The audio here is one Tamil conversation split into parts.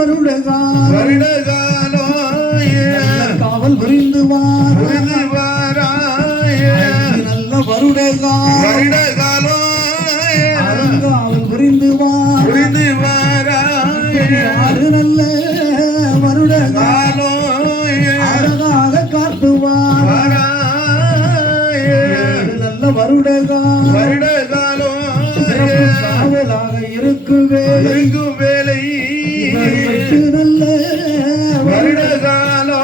வருடகாலோ காவல் புரிந்து நல்ல வருடகாலோ காவல் புரிந்து யாரு நல்ல வருடகாலோ அழகாக காட்டுவார் நல்ல வருடகாலோ காவலாக இருக்கும் வேலை நல்ல வருடகாலோ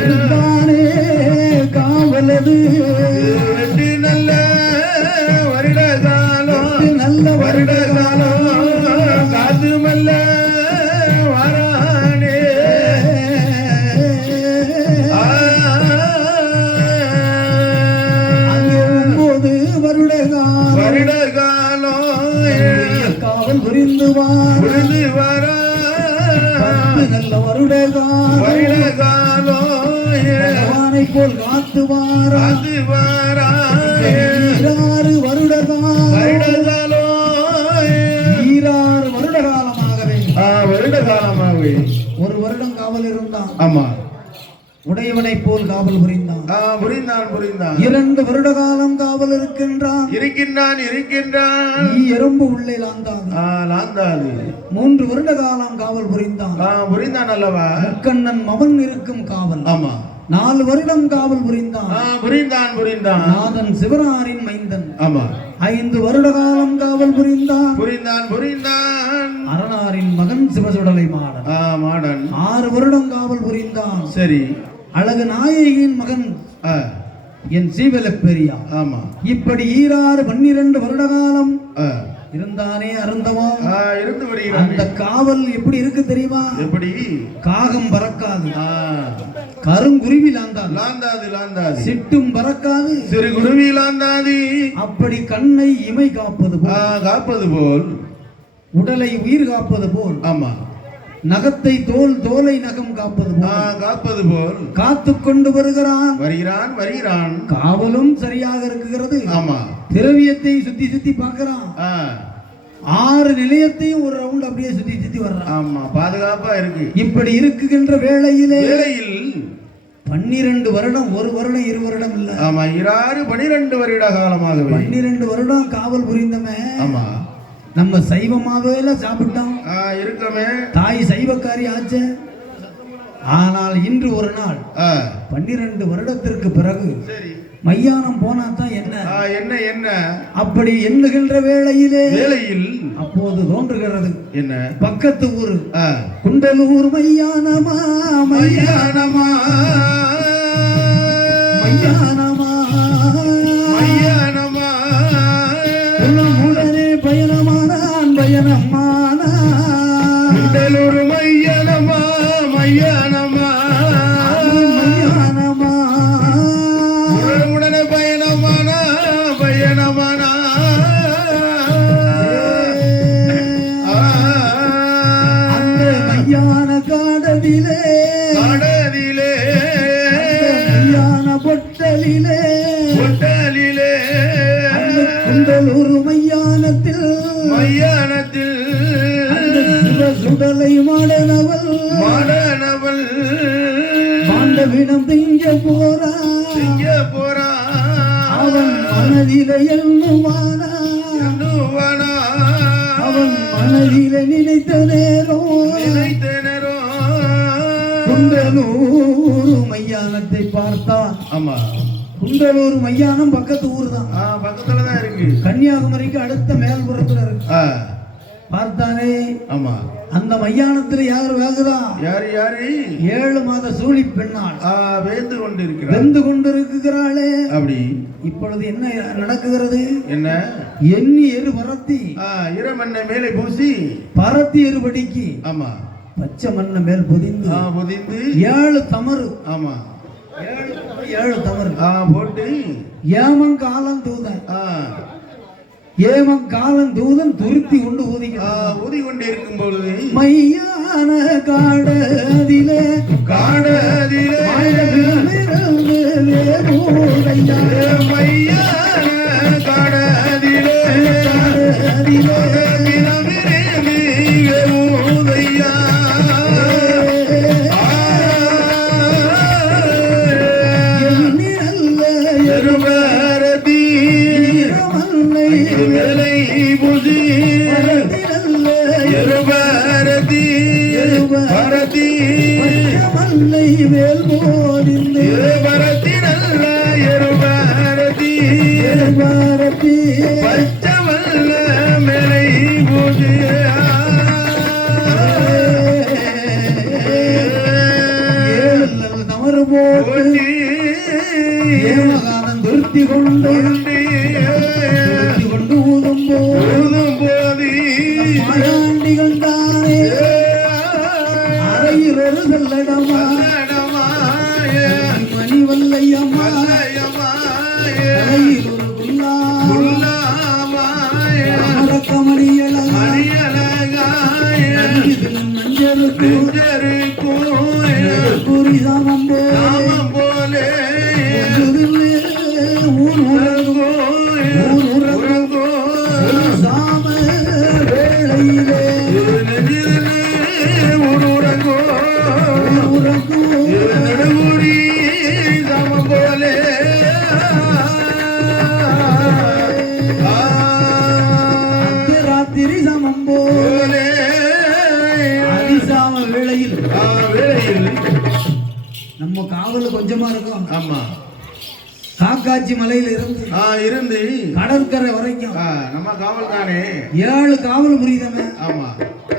இருந்தானே காவலது நல்ல வருடகாலோ நல்ல வருடகாலோ காதுமல்ல வரானே போது வருடகாலோ காவல் புரிந்து வரா நல்ல வருடகாலோ பகவானை போல் காத்து வாராறு வருடகாலோ 6 வருடகாலமாகவே ஒரு வருடம் காவல் இருந்தான். ஆமா, உடையவனை போல் காவல் புரிந்தான். 2 வருட காலம் காவல் இருக்கின்றான். எறும்பு உள்ளே லாந்தாது. 3 வருட காலம் காவல் புரிந்தான் அல்லவா. கண்ணன் மவன் இருக்கும் காவல். ஆமா, 4 வருடம் காவல் புரிந்தான். நாதன் சிவனாரின் மைந்தன். ஆமா, 5 வருட காலம் காவல் புரிந்தான். அரணாரின் மகன் சிவசுடலை மாடன். 6 வருடம் காவல் புரிந்தான். சரி, அழகு நாயகியின் மகன் என் சீவல பெரியா. ஆமா, இப்படி 12 வருட காலம் இருந்தானே அருந்தவா. அந்த காவல் எப்படி இருக்கு தெரியுமா? எப்படி? காகம் பறக்காது, கருங்குருவி லாந்தாது, சிட்டும் பறக்காது, சிறுகுருவி லாந்தாது. அப்படி கண்ணை இமை காப்பது போல், உடலை உயிர் காப்பது போல், ஆமா, நகத்தை தோலை நகம் காப்பது போல் காத்து கொண்டு வருகிறான். காவலும் சரியாக இருக்குகிறது. ஆமா, திரவியத்தை சுத்தி பார்க்கிறான். 6 நிலையத்தையும் ஒரு ரவுண்ட் அப்படியே சுத்தி வர்றான். ஆமா, பாதுகாப்பா இருக்கு. இப்படி இருக்குகின்ற வேளையில் 12 வருடம், 1 வருடம் 2 வருடம் இல்ல. ஆமா, 12 வருட காலமாகவே 12 வருடம் காவல் புரிந்தமே. ஆமா, நம்ம சைவமாவே சாப்பிட்டோம் இருக்கமே. தாய் சைவக்காரி ஆச்சு. ஆனால் இன்று ஒரு நாள் 12 வருடத்திற்கு பிறகு மையானம் போனா தான் என்ன அப்படி எண்ணுகின்ற வேளையில் அப்போது தோன்றுகிறது என்ன? பக்கத்து ஊரு குண்டலூர் மையானமா உடனே பயணமானான். குண்டலூர் மையானமா உடனே பயணமானா. அந்த மையான காடதிலே மையான பொட்டலிலே குண்டலூர் மையானத்தில் சுடலை மாடனவள் மாண்டவிடம் திங்க போறா. அவன் மனதில எண்ணுவானா. அவன் மனதில நினைத்த நேரம் குண்டலூர் மையானத்தை பார்த்தான். ஆமா, குண்டலூர் மையானம் பக்கத்து ஊர் தான். பக்கத்துலதான் இருக்கு. கன்னியாகுமரிக்கு அடுத்த மேல்புறத்துல இருக்கு. பார்த்தானே. ஆமா, அந்த மையானத்துல யார் வேகுதா? யாரு 7 மாத சூழி பெண்ணாள் வெந்து கொண்டிருக்கிறாளே. அப்படி இப்பொழுது என்ன நடக்குகிறது? என்ன? எண்ணி எரு பரத்தி இரமண்ணை மேலே பூசி பரத்தி எருபடிக்கு. ஆமா, பச்சை மண்ணை மேல் பொதிந்து 7 தமறு. ஆமா, 7 தமறு போட்டு ஏமங்காலம் தூதன் துருத்தி கொண்டு ஊதி கொண்டு இருக்கும் பொழுது மையான காடதிலே மையான காடதிலே எருபரதி பரதி மல்லை வேல் போதிந்து எருபரதி நல்ல எருபரதி எருபரதி பச்சவல்ல மேலை பூஜை தவறு போட்டி ஏமகானம் துருத்தி கொண்டு ஊதும் போதி மாயாண்டி கண்டானே அறையில் ஒரு செல்லடமா மணி வல்லையம்மா அறையில் ஒரு குறி சாமம் போலே ஊர் உறங்கோ சாம வேளையிலே உறங்கோ நடுமுடி சாமம் போலே ராத்திரி சாமம் போலே அதிசாம வேளையில் நம்ம காவல் கொஞ்சமா இருக்கும். ஆமா காக்காட்சி மலையில இருந்து கடற்கரை வரைக்கும் நம்ம காவல் தானே 7 காவல் புரியுதமே. ஆமா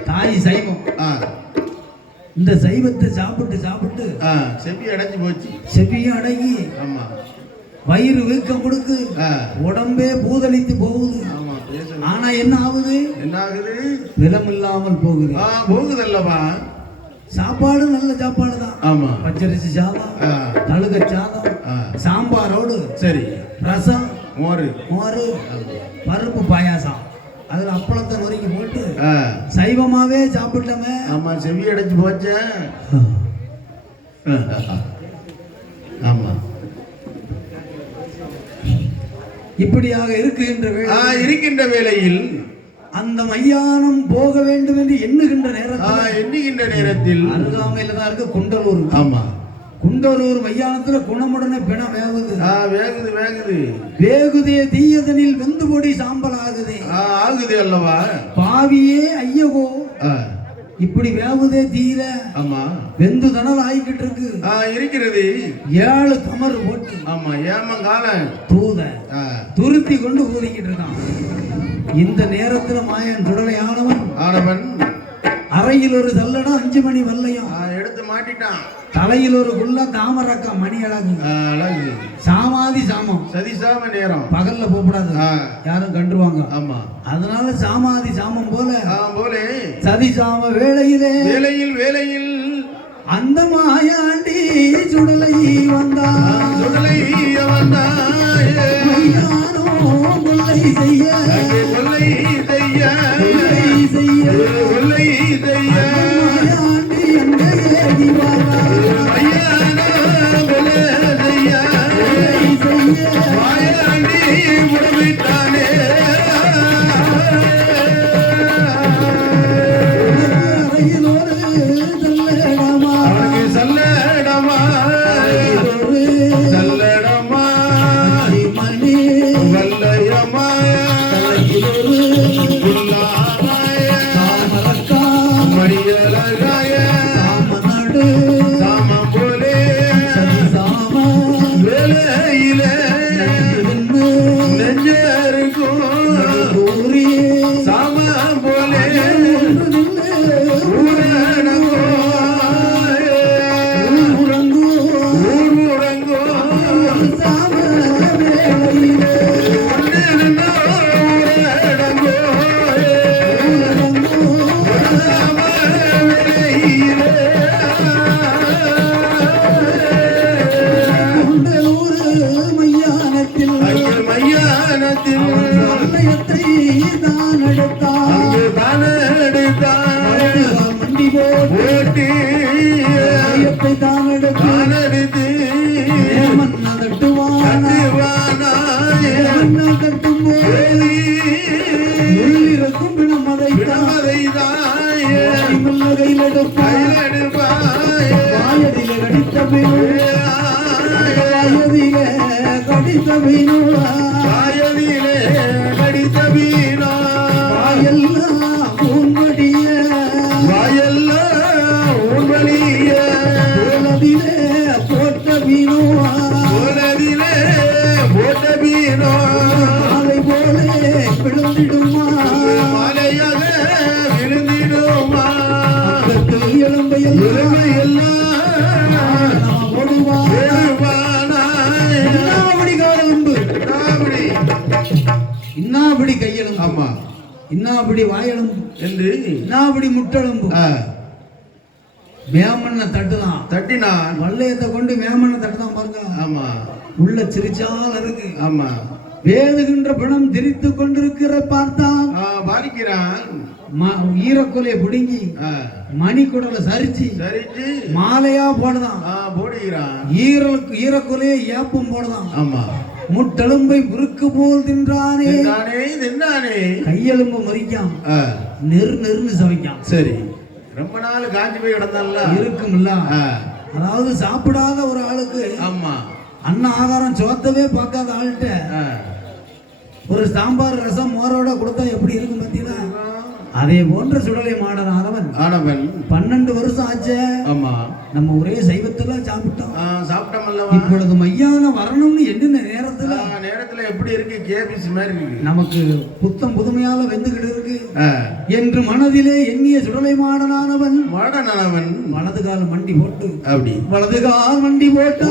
தாய் சைவம். இந்த சைவத்தை சாப்பிட்டு செவி அடைஞ்சு போச்சு. செவியும் அடங்கி ஆமா வயிறு வீக்கம் கொடுக்கு உடம்பே பூதளித்து போகுது. ஆனா என்ன ஆகுது விலம் இல்லாமல் போகுது. போகுதல்லவா சாப்பாடு நல்ல சாப்பாடு தான். ஆமா பச்சரிசி சாதம் கழுக சாதம் சாம்பாரோடு சரி ரசம் மோரு பருப்பு பாயாசம் அதுல அப்பளத்தை நொறுக்கி போட்டு சைவமாவே சாப்பிட்டோமே. ஆமா செவி அடைஞ்சு போச்ச. ஆமா இப்படியாக இருக்கின்ற வேளையில் அந்த மையானம் போக வேண்டும் என்று எண்ணுகின்ற நேரத்தில் அருகாமையில தான் இருக்கு குண்டலூர். ஆமா குண்டலூர் மையானத்துல குணமுடனே பிணம் வேகுது. வேகுதே தீயதனில் வெந்து பொடி சாம்பல் ஆகுது அல்லவா. பாவியே ஐயகோ இப்படி வேவுதே தீர. ஆமா வெந்து தணல் ஆகிக்கிட்டு இருக்கிறது. 7 கமர் போட்டு ஆமா ஏமங்கால துருத்தி கொண்டு ஊதிக்கிட்டு இருக்கான். இந்த நேரத்துல மாயன் சுடலை ஆனவன் அறையில் ஒரு சல்லடம் 5 மணி வல்லையும் எடுத்து மாட்டிட்டான். தலையில் ஒரு குள்ள தாமரக்க மணி அழகு சாமாதி சாமம் சதிசாம நேரம் பகல்ல போகக்கூடாது யாரும் கண்டுருவாங்க. ஆமா அதனால சாமாதி சாமம் போல சதிசாம வேளையில் அந்த மாயாண்டி சுடலை வந்தான். கொல்லை செய்ய மாயாண்டி எங்கே ஏகி கடித்த வீணா எல்லாம் பூங்கொடிய அப்படி வாயெலும்பு என்று நான் அப்படி முட்டெலும்பு மேமண்ண தட்டுதான் தட்டினான். வல்லையத்தை கொண்டு மேமண்ண தட்டுதான் பாருங்க. ஆமா உள்ள சிரிச்சால் இருக்கு. ஆமா வேதுகின்ற பிணம் திரித்து கொண்டிருக்கிற பார்த்தான். பாதிக்கிறான். ஈரக்குலையை பிடுங்கி மணிக்குடலை சரிச்சு மாலையா போடுதான். போடுகிறான். ஈரக்குலையை ஏப்பம் போடுதான். ஆமா முட்டெலும்பை முறுக்கு போல் தின்றானே. கையெலும்பு மறிக்கான். நெருன்னு சமைக்கான். சரி ரொம்ப நாள் காஞ்சி போய் கிடந்தான்ல இருக்கும்ல. அதாவது சாப்பிடாத ஒரு ஆளுக்கு ஆமா அன்ன ஆகாரம் சோத்தவே பார்க்காத ஆள்கிட்ட ஒரு சாம்பார் ரசம் மோரோட கொடுத்தா எப்படி இருக்கும் பார்த்தீங்களா? அதே போன்ற சுடலை மாடன் ஆனவன் 12 வருஷம் ஆச்சு. ஆமா நம்ம ஒரே சைவத்துல சாப்பிட்டோம். இப்பொழுது மையான வரணும்னு என்ன நேரத்துல எப்படி இருக்கு? கேபிசி மாதிரி இருக்கு. நமக்கு புத்தம் புதுமையால வெந்துகிட்டு இருக்கு என்று மனதிலே எண்ணிய சுடலை மாடனானவன் வலது கால் மண்டி போட்டு அப்படி வலது கால் மண்டி போட்டு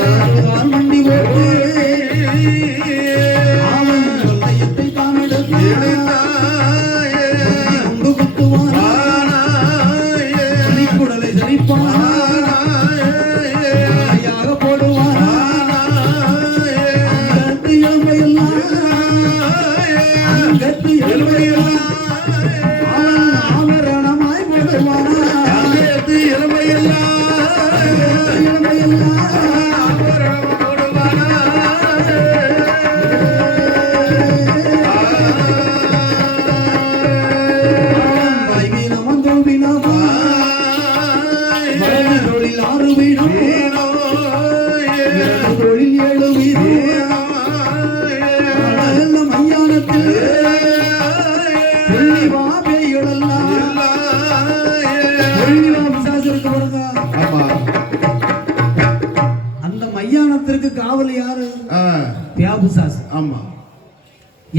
வலது கால் மண்டி போட்டு காவல் யாரு? பியாபுசாஸ். ஆமா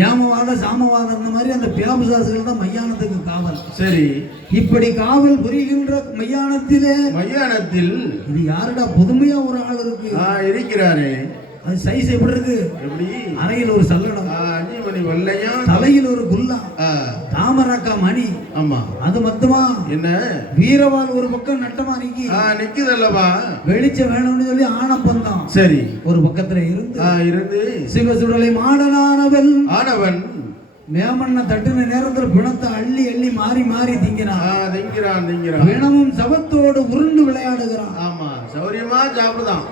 யாமவாத சாமவாதம் அந்த மாதிரி அந்த பியாபுசாசுகள் தான் மையானத்துக்கு காவல். சரி இப்படி காவல் புரிகின்ற மையானத்தில் இது யாருடா புதுமையா ஒரு ஆள் இருக்கு இருக்கிறாரு. அது சைஸ் எப்படி இருக்கு? எப்படி அறையில் ஒரு சல்லடம், 5 மணி வெள்ளையும், தலையில் ஒரு குல்லா, தாமராக்கா மணி. ஆமா அது மொத்தமா என்ன வீரவால் ஒரு பக்கம் நட்டமா நிக்குதல்லவா? வெளிச்சம் வேணும்னு சொல்லி ஆனப்பந்தான். சரி ஒரு பக்கத்துல இருந்து சிவசுடலை மாடனானவன் மேமண்ண தட்டுன நேரத்துல பிணத்தை அள்ளி மாறி திங்கிறான். பிணமும் சவத்தோடு உருண்டு விளையாடுகிறான். ஆமா சௌரியமா சாப்பிடுதான்.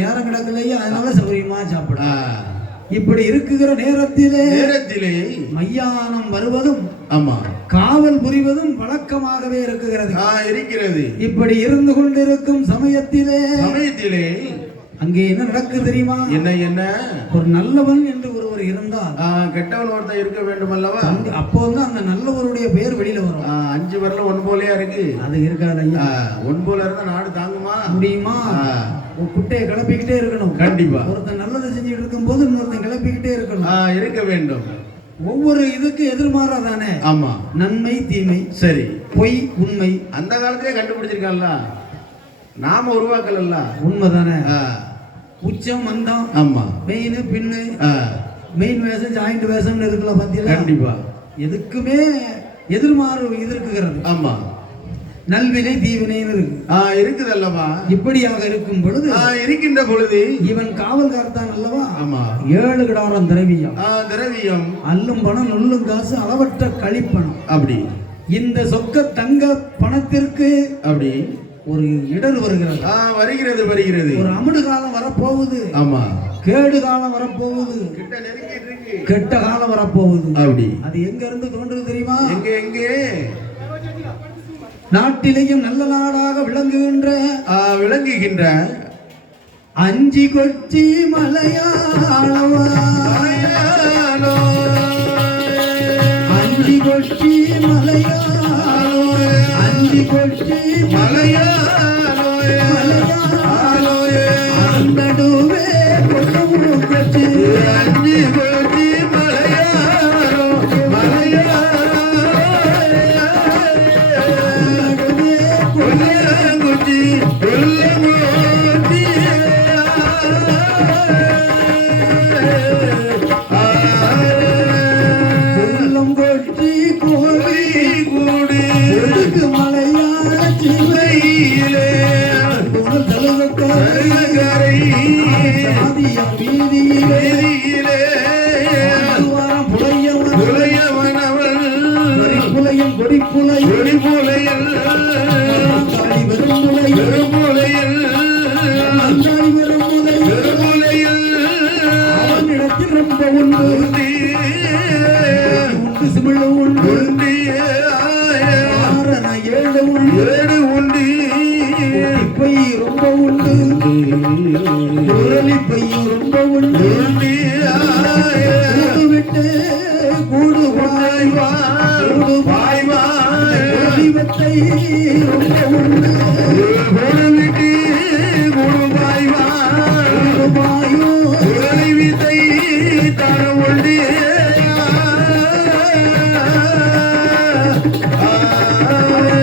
நேரம் கிடக்கலையே அதனால சௌரியமா சாப்பிட. இப்படி இருக்குகிற நேரத்திலே மையானம் வருவதும் ஆமா காவல் புரிவதும் வழக்கமாகவே இருக்கிறது. இப்படி இருந்து கொண்டிருக்கும் சமயத்திலே அங்கே என்ன நடக்குது தெரியுமா? என்ன ஒரு நல்லவன் என்று ஒருவர் இருந்தால் கெட்டவன் ஒருத்தன் இருக்க வேண்டும் அல்லவா? அப்போ அந்த நல்லவருடைய பெயர் வெளியில வரும். 5 வரல ஒன் போலயா இருக்கு. அது இருக்காது ஐயா. ஒன் போல இருந்தா நாடு தாங்குமா முடியுமா? குட்டையை கிளப்பிக்கிட்டே இருக்கணும். கண்டிப்பா ஒருத்தன் நல்லதை செஞ்சுட்டு இருக்கும் போது இன்னொருத்தன் கிளப்பிக்கிட்டே இருக்கணும். இருக்க வேண்டும். ஒவ்வொரு இதுக்கு எதிர்மாறாதானே. ஆமா நன்மை தீமை. சரி பொய் உண்மை அந்த காலத்திலே கண்டுபிடிச்சிருக்கான்ல, நாம உருவாக்கல. உண்மைதானே. உச்சம் மந்தம். ஆமா மெயின் பின்னு மெயின் வேஷம் ஜாயிண்ட் வேஷம்னு இருக்குல்ல பாத்தீங்களா? கண்டிப்பா எதுக்குமே எதிர்மாறு இது இருக்குகிறது. ஆமா நல்வினை தீவினைன்னு இருக்குது அல்லவா? இப்படியாக இருக்கும் பொழுது இருக்கின்ற பொழுது இவன் காவல்காரத்தான் அல்லவா? ஆமா 7 கிடாரம் திரவியம் அல்லும் பணம் நுள்ளும் காசு அளவற்ற கழிப்பணம். அப்படி இந்த சொக்க தங்க பணத்திற்கு அப்படி ஒரு இடர் வருகிறது. ஒரு அமுடு காலம் வரப்போகுது. ஆமா கேடு காலம் வரப்போகுது. கெட்ட காலம் வரப்போகுது. அப்படி அது எங்க இருந்து தோன்றுது தெரியுமா? எங்க நாட்டிலேயும் நல்ல நாடாக விளங்குகின்ற அஞ்சி கொச்சி மலையாளம் அஞ்சி கொச்சி நடுவே கொச்சி அஞ்சி கொச்சி மலையாளம் கொடிப்புலை கொடிபுலையில் காளி பெரும்புலை பெரும்புலையில் காளி பெரும்புலை பெரும்புலையில் அவனிடத்தில் ரொம்ப உண்டு உண்டி உண்டு சிமிழ் உண்டு உண்டி ஆரண ஏழு உண்டு ஏடு உண்டி பை ரொம்ப உண்டு குரலி பையும் ரொம்ப உண்டு உண்டி கூடு விட்டு கூடு வாய் கூடு வாய் வாய் ஒளிவத்தை ரொம்ப உண்டு குருவிட்டி குருவாய் வாய் கூடு வாயோ குரலை வித்தை தர உண்டி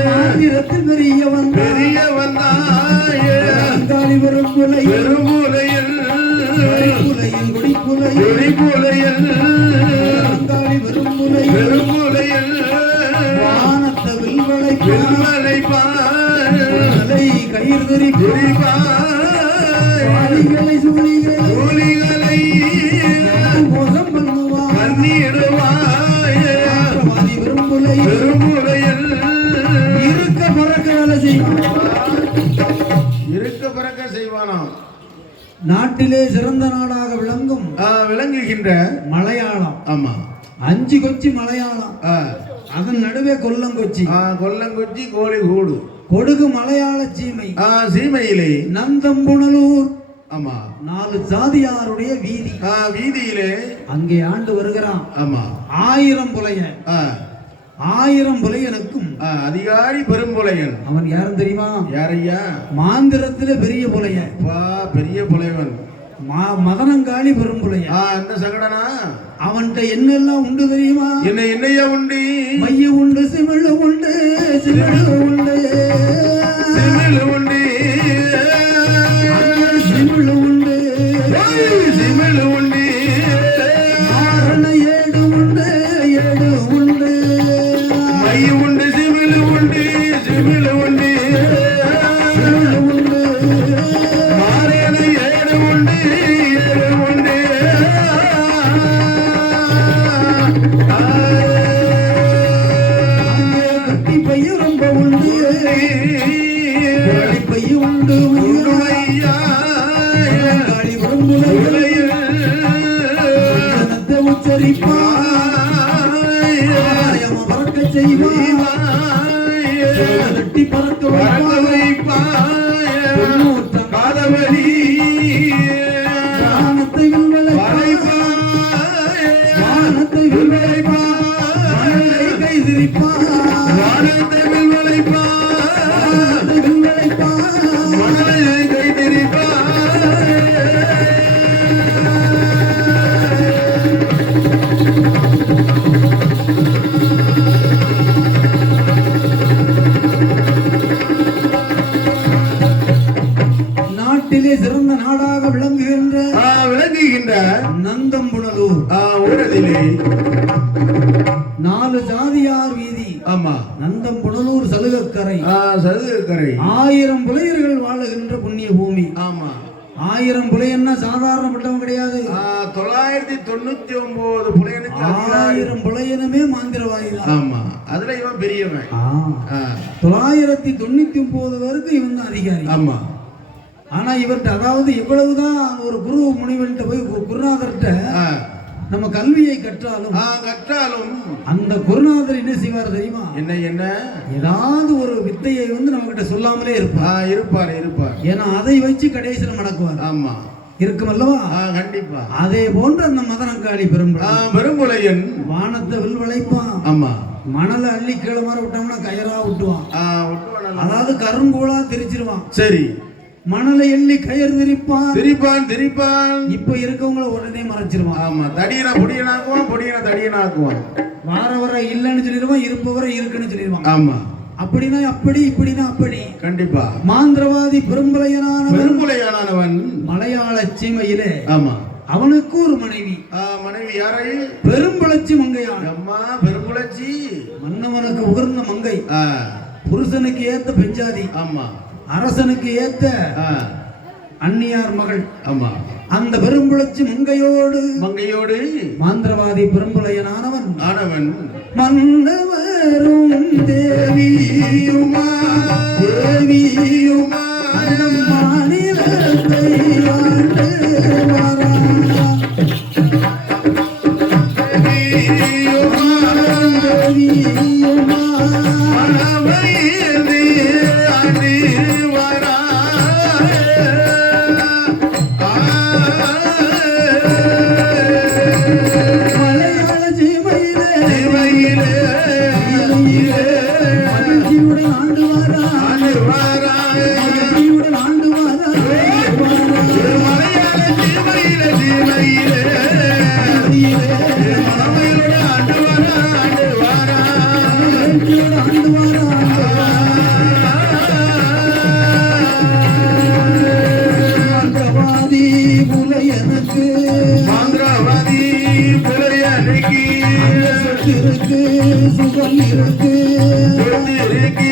மாந்திரத்தில் பெரியவன் பெரிய வந்தாய காளி பெரும்புலை பெரும்புலையில் குலையில் குடிப்புலை கொடிபுலையில் காளி பெரும்புலை பெரும்புலையில் வானத்த வில்வளை பெருமலை பாலை கயிறு தரிப்பு குறிப்பாய் வாளிகளை சூழிகளை கூலிகளை மோசம் பண்ணுவான் கண்ணீடுவாய் வாதி பெரும்புலை பெரும்புலையில் இருக்க பறக்க வேலை செய்வான் இருக்க பிறக்க செய்வானாம் நாட்டிலே சிறந்த நாடாக விளங்கும் விளங்குகின்ற மலையாளம் ஆமா 5 கொச்சி மலையாளம் அதன் நடுவே கொல்லங்கொச்சி கொல்லங்குச்சி கோழி கூடு கொடுகு மலையாள சீமை சீமையிலே நந்தம்புணலூர் ஆமா 4 சாதியாருடைய வீதி வீதியிலே அங்கே ஆண்டு வருகிறான் ஆமா 1000 புலைய 1000 புலையனுக்கும் அதிகாரி பெரும்புலையன் அவன் யாரும் தெரியுமா யாரையா மாந்திரத்திலே பெரிய புலைய பெரிய புலைவன் மதனங்காளி பெரும்புலைய அந்த சகடனா அவன்கிட்ட என்னெல்லாம் உண்டு தெரியுமா என்னையா உண்டி மைய உண்டு சிமிழ் உண்டு சிமிழ் உண்டு சிமிழ் உண்டி சிமிழ் உண்டு சிமிழ் உண்டி ஆரண ஏடு உண்டு ஏடு உண்டு மை உண்டு சிமிழ் உண்டி சிமிழ் உண்டி சிமிழ் உண்டு மாறேன ஏடு உண்டி ஏடு உண்டி கட்டி பைய ரொம்ப உண்டு பைய உண்டு காளி பெரும்புலை உச்சரிப்பான் பறக்க செய்வான் தட்டி பறக்க காதவழி வானத்தை வில்வளைப்பான் வானத்தை வில்வளைப்பான் கை சிரிப்பான் வானத்தை வில்வளைப்பான் வில்வளைப்பான் மணலை கைதிரிப்பான் நாட்டிலே சிறந்த நாடாக விளங்குகின்ற விளங்குகின்ற நந்தம்புணலூர் ஊரதிலே 4 சாதியார் வீதி ஆமா நந்தம்புணலூர் சலுகக்கரை சதுக்கரை 1000 புலையர்கள் வாழுகின்ற புண்ணிய பூமி ஆமா 1000 புலையன்னா சாதாரணப்பட்டவன் கிடையாது 999 புலையனுக்கு 1000 புலையனுமே மாந்திரவாதிதான் ஆமா அதுல இவன் பெரியவன் 999 பேருக்கு இவன் தான் அதிகாரி ஆமா ஆனா இவர்கிட்ட அதாவது எவ்வளவுதான் ஒரு குரு முனிவன்ட்ட போய் குருநாதர்கிட்ட நம்ம கல்வியை கற்றாலும் அந்த குருநாதர் என்ன செய்வார் தெரியுமா என்ன ஏதாவது ஒரு வித்தையை வந்து நம்ம கிட்ட சொல்லாமலே இருப்பார் ஏன்னா அதை வச்சு கடைசியில் மடக்குவார் ஆமா இருக்கும் அல்லவா கண்டிப்பா அதே போன்ற அந்த மதனங்காளி பெரும்புலையன் வானத்தை வில்வளைப்பான் ஆமா மணலை அள்ளி கீழே மாற விட்டோம்னா கயரா விட்டுவான் அதாவது கருங்கோளா திரிச்சிருவான் சரி மணலை எள்ளி கயிறு திரிப்பான் இப்ப இருக்கவங்கள உடனே மறைச்சிருவான் ஆமா தடியனா பொடியனா தடியனாக்குவான் வர இல்லைன்னு சொல்லிடுவான் இருப்பவரை இருக்குன்னு சொல்லிடுவான் ஆமா அப்படின்னா அப்படி இப்படின்னா அப்படி கண்டிப்பா மாந்திரவாதி பெரும்புலையானவன் மலையாள சீமையிலே ஆமா அவனுக்கு ஒரு மனைவி யாரை பெரும்புலச்சி மங்கையான் அம்மா பெரும்புலச்சி மன்னவனுக்கு உகர்ந்த மங்கை புருஷனுக்கு ஏத்த பெஞ்சாதி ஆமா அரசனுக்கு ஏத்த அந்நியார் மகள் ஆமா அந்த பெரும்புலச்சி மங்கையோடு மாந்திரவாதி பெரும்புலையனானவன் ஆனவன் மன்னவரும் சொத்திருக்கு சுகம் இருக்கு சொத்திருக்கு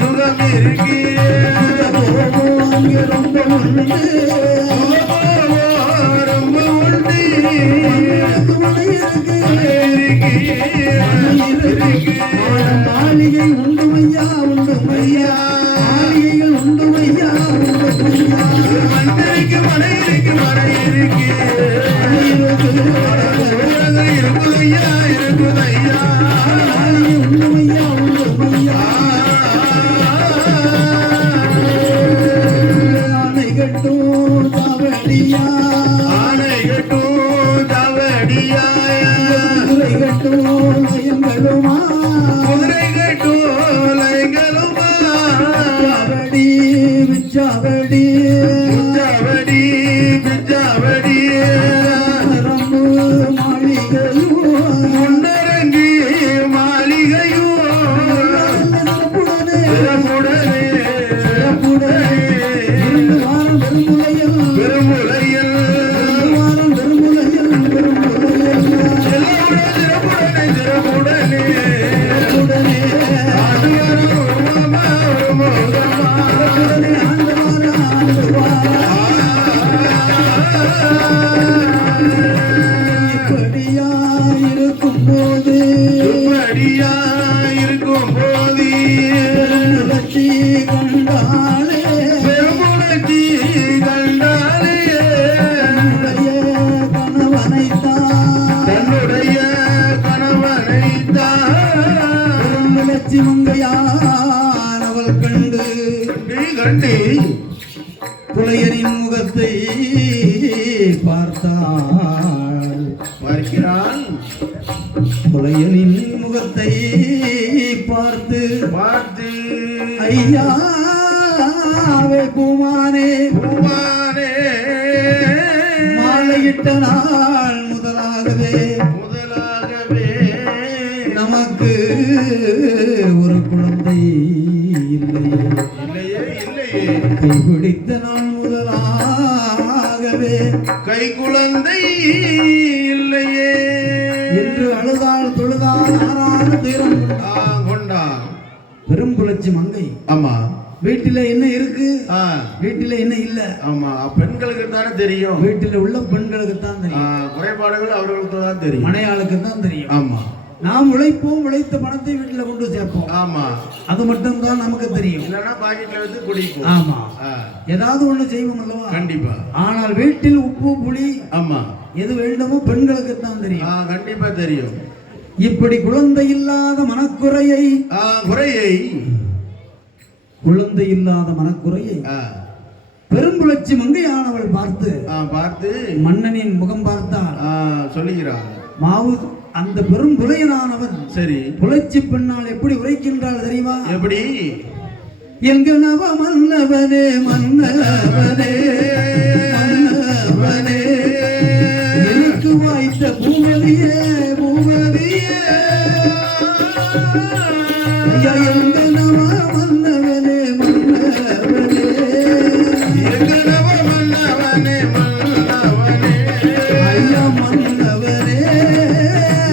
சுகம் இருக்கு அங்கே ரொம்ப உண்டு ரொம்ப உண்டு மனை இருக்கு மாளிகை உண்டு மையா உண்டு மையா மாளிகைகள் உண்டு மையா உண்டு மையா மண்ணிற்கு மனை இருக்கு மனை இருக்கு இருக்குதையா இருக்குதையா மாளிகை உண்டு மையா உண்டு மையா ஆனை கட்டும் தாவடியா ஆனை கட்டும் தாவடியா குதிரை கட்டும் லயங்களுமா குதிரை கட்டும் லயங்களுமா சாவடி விச்சாவடி பிச்சாவடி பிச்சாவடி ரம்பு மாளிகையும் முன்னரங்கி மாளிகையும் சிறப்புடனே சிறப்புடனே சிறப்புடனே இரண்டு வாரம் பெருமுலையில் பெருமுலையில் இரண்டு வாரம் பெருமுலையில் பெருமுலையில் சிறப்புடனே சிறப்புடனே சிறப்புடனே ஆடுவாரம் உருவமா உருவமா சிறப்புடனே ஆண்டு வார இப்படியா இருக்கும் போது இப்படியா இருக்கும் போது பெருமுலச்சி கண்டாளே பெருமுளைச்சி கண்டாலே தன்னுடைய கணவனைத்தான் பெருமுலச்சி மங்கையானவள் கண்டு கண்டு புலையரின் முகத்தை பார்த்தாள் பார்க்கிறான் புலையரின் முகத்தை பார்த்து பார்த்து ஐயாவே பூமானே பூவானே மாலையிட்ட நாள் முதலாகவே முதலாகவே நமக்கு ஒரு குழந்தை இல்லையே இல்லையே இல்லையே கைபிடித்த நாள் முதலாகவே கை குழந்தை இல்லையே என்று அழுதாள் தொழுதாள் ஆறான துயரம் கொண்டான் பெரும்புலச்சி மங்கை ஆமா வீட்டில என்ன இருக்கு ஆ, வீட்டில என்ன இல்ல ஆமா பெண்களுக்கு தானே தெரியும் வீட்டில உள்ள பெண்களுக்கு தான் தெரியும் குறைபாடுகள் அவர்களுக்கு தான் தெரியும் மனையாளுக்கு தான் தெரியும் ஆமா நாம் உழைப்போம் உழைத்த பணத்தை வீட்டுல கொண்டு சேர்ப்போம் ஆமா அது மட்டும் தான் நமக்கு தெரியும் இல்லைன்னா பாக்கெட்ல வச்சு குடிப்போம் ஆமா ஆ, ஏதாவது ஒண்ணு செய்வோம் அல்லவா கண்டிப்பா ஆனால் வீட்டில் உப்பு புளி ஆமா எது வேண்டுமோ பெண்களுக்கு தான் தெரியும் கண்டிப்பா தெரியும் இப்படி குழந்தை இல்லாத மனக்குறையை குறையை குழந்தை இல்லாத மனக்குறையை பெரும்புலச்சி மங்கையானவள் பார்த்து பார்த்து மன்னனின் முகம் பார்த்தாள் சொல்லுகிறாள் மாவு அந்த பெரும் புலையனானவன் சரி புலச்சி பெண்ணால் எப்படி உரைக்கின்றாள் தெரியுமா எப்படி எங்க நவ மன்னவனே மன்னவனே மன்னவனே எனக்கு வாய்த்த பூவதியே பூவதியே ஐயா எங்க நவ மன்னவனே மன்னவனே எங்கனவ மன்னவனே மன்னவனே ஐயா மன்னவனே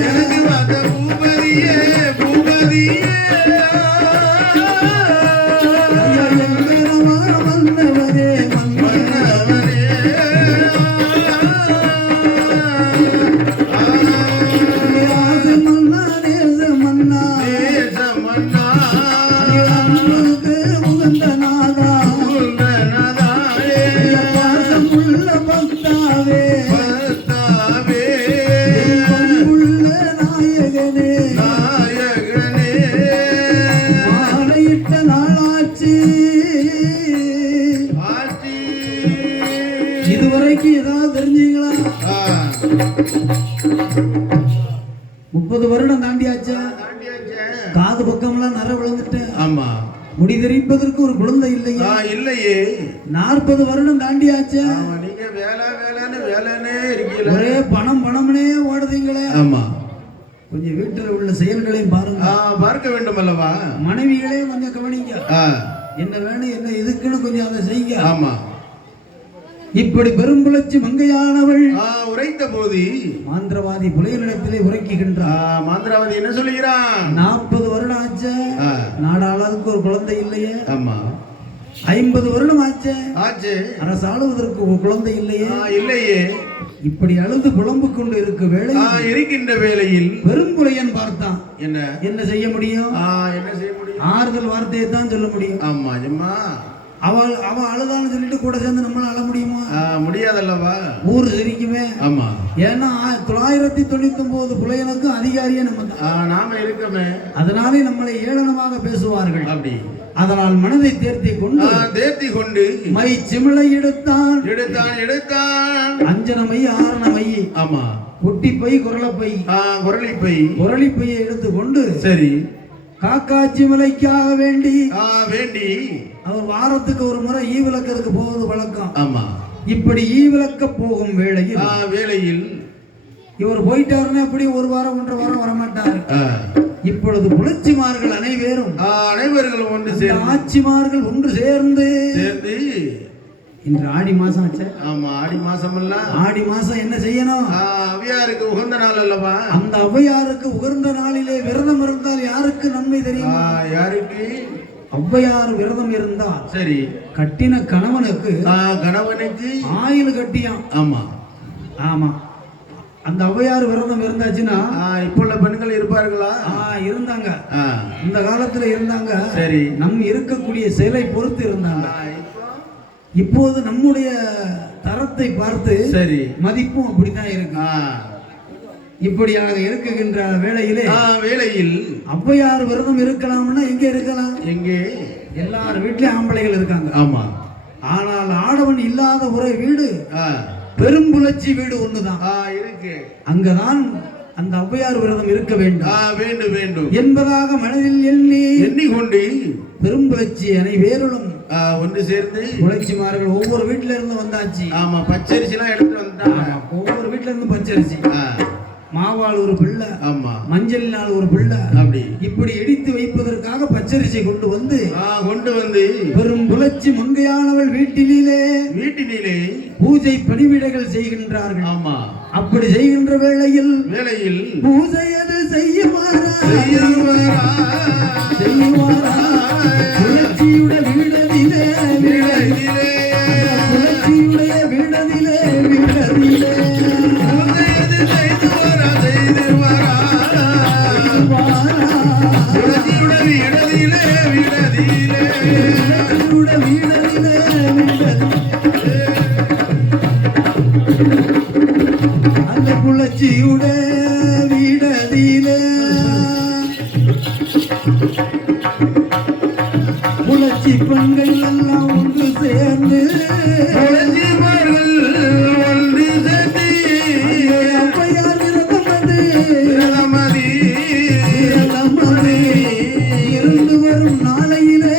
எனக்கு வந்த பூபதியே பூபதியே ஐயா எங்க நவ மன்னவனே மன்னவனே ஆசை மன்னா நேச மன்னா தேச மன்னா அன்புக்கு உகந்த நாதா குந்தனதாயே பாசமுள்ள பக்தாவே பத்தாவே பண்புள்ள நாயகனே நாயகனே மாலையிட்ட நாளாச்சு ஆட்சி இதுவரைக்கும் ஏதாவது தெரிஞ்சீங்களா 30 வருடம் தாண்டியாச்சா தாண்டியாச்சே. காது பக்கம்லாம் நர விழுந்துட்டேன் ஆமா முடி தெரிப்பதற்கு ஒரு குழந்தை இல்லையா இல்லையே 40 வருடம் தாண்டியாச்சா நீங்க வேலை வேலைன்னு வேலைன்னே இருக்கீங்களா ஒரே பணம் பணம்னே ஓடுதீங்களே ஆமா கொஞ்சம் வீட்டில் உள்ள செயல்களையும் பாருங்க பார்க்க வேண்டும் அல்லவா மனைவிகளையும் கொஞ்சம் கவனிங்க ஆ, என்ன வேணும் என்ன எதுக்குன்னு கொஞ்சம் அதை செய்யுங்க ஆமா இப்படி பெரும்புலச்சி மங்கையானவள் உரைத்த போது மாந்திரவாதி புலையனிடத்திலே உரைக்குகின்றார். மாந்திரவாதி என்ன சொல்லுகிறான்? 40 வருடம் ஆச்சு, நாடாளதுக்கு ஒரு குழந்தை இல்லையே. ஆமா. 50 வருடம் ஆச்சு, அரசாளுவதற்கு ஒரு குழந்தை இல்லையே. இல்லையே. இப்படி அழுது புலம்பு கொண்டு இருக்கின்ற வேளையில் பெரும்புலையன் பார்த்தான். என்ன செய்ய முடியும்? என்ன செய்ய முடியும்? ஆறுதல் வார்த்தையை தான் சொல்ல முடியும். ஆமா அம்மா. அவள் அழுதான்னு சொல்லிட்டு கூட சேர்ந்து நம்மளால அழ முடியுமா? முடியாதல்லவா. ஊர் சிரிக்குமே. ஆமா. ஏன்னா 999 புலையனுக்கும் அதிகாரியே நம்ம தான். நாம இருக்கமே. அதனாலே நம்மளை ஏளனமாக பேசுவார்கள். அப்படி. அதனால் மனதை தேர்த்தி கொண்டு மை சிமிழை எடுத்தான். அஞ்சனமை ஆரணமை. ஆமா. குட்டிப்பை குரலிப்பை எடுத்துக்கொண்டு சரி காக்காட்சி மலைக்காக வேண்டி அவர் வாரத்துக்கு ஒரு முறை ஈ விளக்கிறதுக்கு போவது வழக்கம். ஆமா. இப்படி ஈ விளக்க போகும் வேளையில் இவர் போயிட்டாருன்னா எப்படி ஒரு வாரம் 1.5 வாரம் வரமாட்டாரு. இப்பொழுது புலச்சிமார்கள் அனைவரும் ஒன்று சேர்ந்து ஆட்சிமார்கள் ஒன்று சேர்ந்து இன்று ஆடி மாசம் ஆச்சு. ஆமா. ஆடி மாசம் எல்லாம் ஆடி மாசம் என்ன செய்யணும்? அவ்வையாருக்கு உகந்த நாள் அல்லவா. அந்த அவ்வையாருக்கு உகந்த நாளிலே விரதம் இருந்தால் யாருக்கு நன்மை தெரியும்? யாருக்கு? ஔவையார் விரதம் இருந்தால் சரி கட்டின கணவனுக்கு ஆயுள் கட்டியாம். ஆமா. ஆமா. அந்த ஔவையார் விரதம் இருந்தாச்சுன்னா இப்போ உள்ள பெண்கள் இருப்பார்களா? இருந்தாங்க. இந்த காலத்துல இருந்தாங்க. சரி. நம் இருக்கக்கூடிய செயலை பொறுத்து இருந்தாங்க. இப்போது நம்முடைய தரத்தை பார்த்து சரி மதிப்பும் அப்படித்தான் இருக்கு. இப்படியாக இருக்குகின்ற வேளையில் ஔவையார் விரதம் இருக்கலாம்னா எங்க இருக்கலாம்? எங்கே? எல்லார் வீட்லயும் ஆம்பளைகள் இருக்காங்க. ஆமா. ஆனால் ஆடவன் இல்லாத ஒரு வீடு பெரும்புலச்சி வீடு ஒண்ணுதான் இருக்கு. அங்கதான் அந்த ஔவையார் விரதம் இருக்க வேண்டும் என்பதாக மனதில் எண்ணிக்கொண்டு பெரும்புலச்சி அனைவரும் ஒன்று சேர்ந்து புலச்சிமார்கள் ஒவ்வொரு வீட்டுல இருந்து வந்தாச்சு. ஆமா. பச்சரிசி எல்லாம் எடுத்து வந்தாங்க. ஒவ்வொரு வீட்டுல இருந்து பச்சரிசி, மாவால் ஒரு பிள்ளை, ஆமா, மஞ்சளினால் ஒரு பிள்ளை, அப்படி இப்படி இடித்து வைப்பதற்காக பச்சரிசி கொண்டு வந்து பெரும் புலச்சி மங்கையானவள் வீட்டிலே பூஜை பணிவிடைகள் செய்கின்றார்கள். ஆமா. அப்படி செய்கின்ற வேளையில் பூஜை அது செய்யுமாறா புலச்சியுடைய வீடதிலே புலச்சியுடைய வீடதிலே அந்த புலச்சியுடைய வீடதிலே புலச்சி பெண்கள் எல்லாம் ஒன்று சேர்ந்து ஔவையார் விரதமது இருந்து வரும் நாளையிலே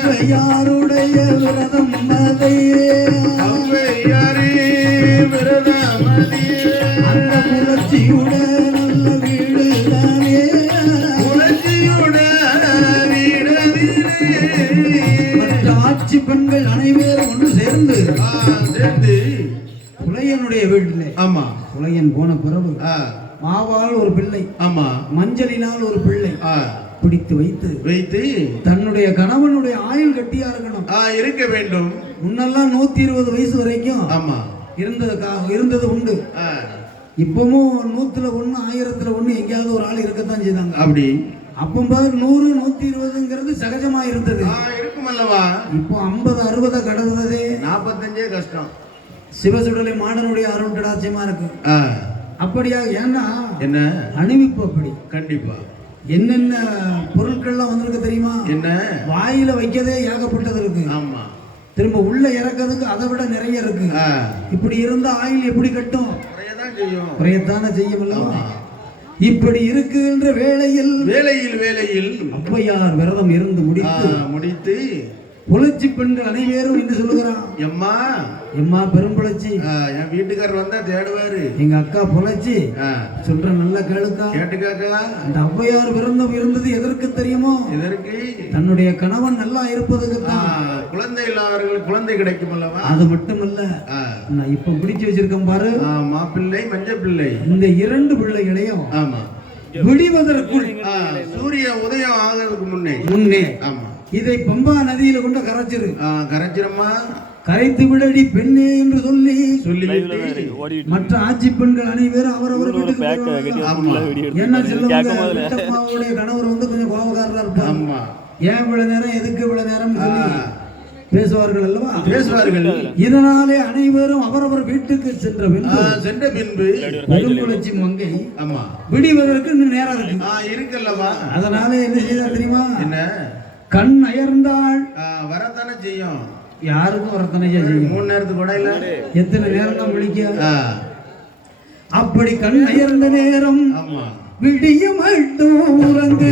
ஔவையார் விரதமது ஔவையாருடைய விரதம் அந்த புலச்சியுட நல்ல வீடு தானே மற்ற ஆட்சி பெண்கள் அனைவரும் ஒன்று சேர்ந்து புலையனுடைய வீட்டிலே. ஆமா. புலையன் போன பிறகு மாவால் ஒரு பிள்ளை, ஆமா, மஞ்சளினால் ஒரு பிள்ளை பிடித்து வைத்து தன்னுடைய கணவனுடைய ஆயுள் கட்டியா இருக்க வேண்டும். முன்னெல்லாம் 120 வயசு வரைக்கும் ஆமா இருந்தது உண்டு. இப்பவும் 100ல 1 1000ல 1 எங்கேயாவது ஒரு ஆள் இருக்கத்தான் செய்தாங்க. அப்படி. அப்போ 100 120ங்கிறது சகஜமா இருந்தது. இருக்கும் அல்லவா. இப்போ 50 60 கடந்ததே 45 கஷ்டம். சிவசுடலை மாடனுடைய அருண்டடாட்சியமா இருக்கு. அப்படியா? ஏன்னா என்ன அணிவிப்பு அப்படி. கண்டிப்பா. என்னென்ன பொருட்கள்லாம் வந்திருக்கு தெரியுமா? என்ன வாயில வைக்கதே ஏகப்பட்டது இருக்கு. ஆமா. திரும்ப உள்ள இறக்கிறதுக்கு அதை விட நிறைய இருக்கு. இப்படி இருந்தா ஆயில் எப்படி கட்டும்? குறையத்தானே செய்யும். இப்படி இருக்குகின்ற வேளையில் வேளையில் ஔவையார் விரதம் இருந்து முடித்து புலச்சி பெண்கள் அனைவரும் என்று சொல்லுகிறான். எம்மா பெரும்புலச்சி, என் வீட்டுக்காரர் வந்தா தேடுவாரு. எங்க அக்கா புலச்சி சொல்ற நல்ல கேளுக்கா, கேட்டுக்காக்கா. அந்த ஔவையார் விரதம் இருந்தது எதற்கு தெரியுமோ? எதற்கு? தன்னுடைய கணவன் நல்லா இருப்பதுக்கு தான். குழந்தை இல்லாதவர்கள் குழந்தை கிடைக்கும் அல்லவா? அது மட்டுமல்ல, நான் இப்ப பிடிச்சு வச்சிருக்கேன் பாரு, மாப்பிள்ளை மஞ்ச பிள்ளை. இந்த 2 பிள்ளைகளையும் விடிவதற்குள் சூரிய உதயம் ஆகிறதுக்கு முன்னே இதை பம்பா நதியில கொண்டு கரைச்சிரம்மா, கரைத்து விடடி பெண்ணே என்று சொல்லி மற்ற ஆட்சி பெண்கள் அனைவரும் அவரவர் வீட்டுக்கு என்ன சொல்லுவாங்க, கணவர் வந்து கொஞ்சம் கோபக்காரரா இருப்பாங்க. ஏன் இவ்வளவு நேரம், எதுக்கு இவ்வளவு நேரம் பேசுவார்கள் அல்லவா? பேசுவார்கள். இதனாலே அனைவரும் அவரவர் வீட்டுக்கு சென்ற பின்பு பெருங்குளச்சி மங்கை விடிவதற்கு இன்னும் நேரம் இருக்குல்லவா? அதனால என்ன செய்தார் தெரியுமா? என்ன? கண் அயர்ந்தாள். வரத்தானே செய்யும், யாருக்கும் வரத்தானே செய்யும். 3 நேரத்துக்கு கூட இல்ல, எத்தனை நேரம் தான் விழிக்க. அப்படி கண் அயர்ந்த நேரம் விடிய மட்டும் உறந்து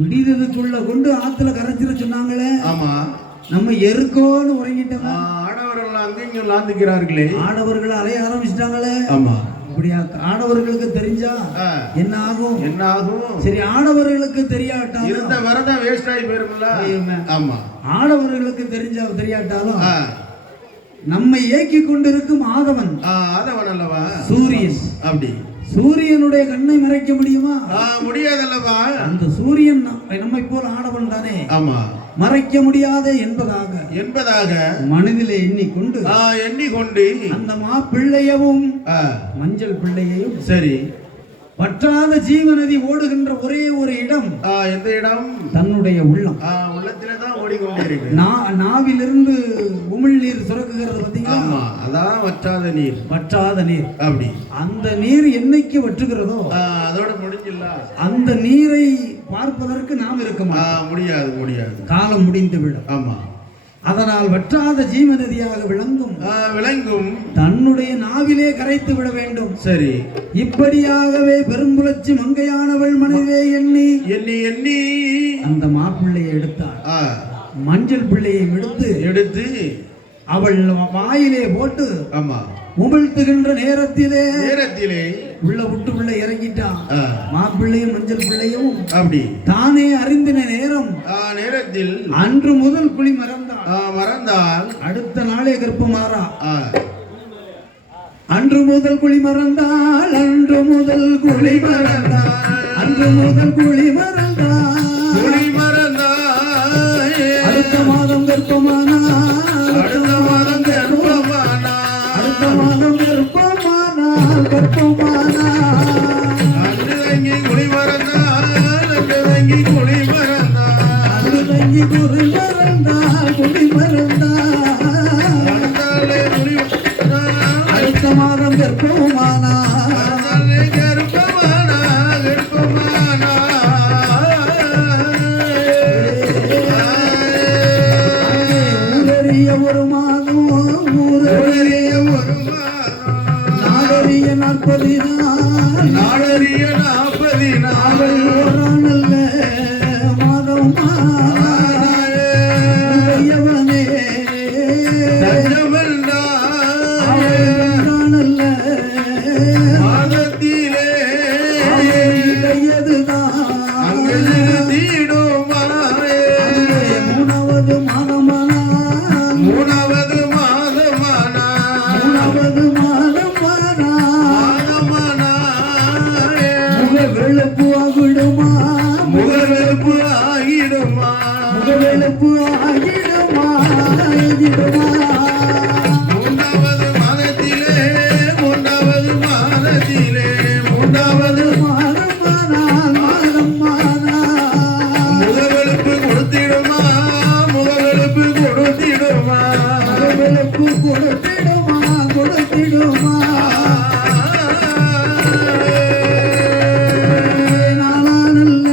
விடிதலுக்குள்ள கொண்டு ஆத்துல கரைச்சிட சொன்னாங்களே. ஆமா, நம்ம எருக்கோன்னு உறங்கிட்டோம். ஆடவர்கள் அங்கேயும் லாந்திக்கிறார்களே, ஆடவர்கள் அலைய ஆரம்பிச்சிட்டாங்களே. ஆமா, இப்படியா ஆடவர்களுக்கு தெரிஞ்சா என்ன ஆகும்? சரி, ஆடவர்களுக்கு தெரியாட்டாலும் இருந்த வரதான் வேஸ்ட் ஆகி போயிரும்ல. ஆமா, ஆடவர்களுக்கு தெரியாட்டாலும் நம்மை ஏக்கி கொண்டிருக்கும் ஆதவன் அல்லவா? சூரியன். அப்படி சூரியனுடைய கண்ணை மறைக்க முடியுமா? முடியாதல்லவா? அந்த சூரியன் நம்மை போல ஆடவன் தானே. ஆமா, மறைக்க முடியாத என்பதாக மனதிலே எண்ணிக்கொண்டு அந்த மாப்பிள்ளையவும் மஞ்சள் பிள்ளையையும் சரி வற்றாத ஜீவநதி ஓடுகின்ற ஒரே ஒரு இடம். எந்த இடம்? தன்னுடைய உள்ளம். உள்ளத்திலே தான் ஓடிக்கொண்டிருக்கு. நாவிலிருந்து உமிழ்நீர் சுரக்குகிறது பார்த்தீங்களா? அதான் வற்றாத நீர். அப்படி அந்த நீர் என்னைக்கு வற்றுகிறதோ அதோட முடிஞ்சில்ல. அந்த நீரை பார்ப்பதற்கு நாம் இருக்க முடியாது. காலம் முடிந்து விடும். ஆமா, அதனால் வற்றாத ஜீவநதியாக விளங்கும் தன்னுடைய நாவிலே கரைத்து விட வேண்டும். சரி, இப்படியாகவே பெரும்புலச்சி மங்கையானவள் மனதிலே எண்ணி அந்த மாப்பிள்ளையை எடுத்தாள். மஞ்சள் பிள்ளையை எடுத்து அவள் வாயிலே போட்டு உமிழ்த்துகின்ற நேரத்திலே உள்ள விட்டு உள்ள இறங்கிட்டான். மாப்பிள்ளையும் மஞ்சள் பிள்ளையும் அப்படி தானே அறிந்தின நேரத்தில் அன்று முதல் குழி மறந்தால் அடுத்த நாளே கர்ப்பமாறா. அன்று முதல் குழி மறந்தால் அடுத்த மாதம் கர்ப்பமானா. அடுத்த மாதம் கர்ப்பமானா. ஒரு மாதம் நாடறிய 40 நாள் நல்ல மாதம் அங்கேயதுதான் அங்கே தீடுமாயே மூணாவது மாதமானா மூணாவது மாதமானா மூணாவது மாதமானா மாதமானாயே முகவெளுப்பு ஆகிடுமா முகவெளுப்பு ஆகிடுமா முகவெளுப்பு ஆகிடுமா ஆகிடுமா மூன்றாவது மாதத்திலே மூன்றாவது மாதத்திலே மூன்றாவது மாதமானால் மாதமானா முகவெளுப்பு கொடுத்திடுமா முகவெளுப்பு கொடுத்திடுமா முகவெளுப்பு கொடுத்திடுமா கொடுத்திடுமா நாளானல்ல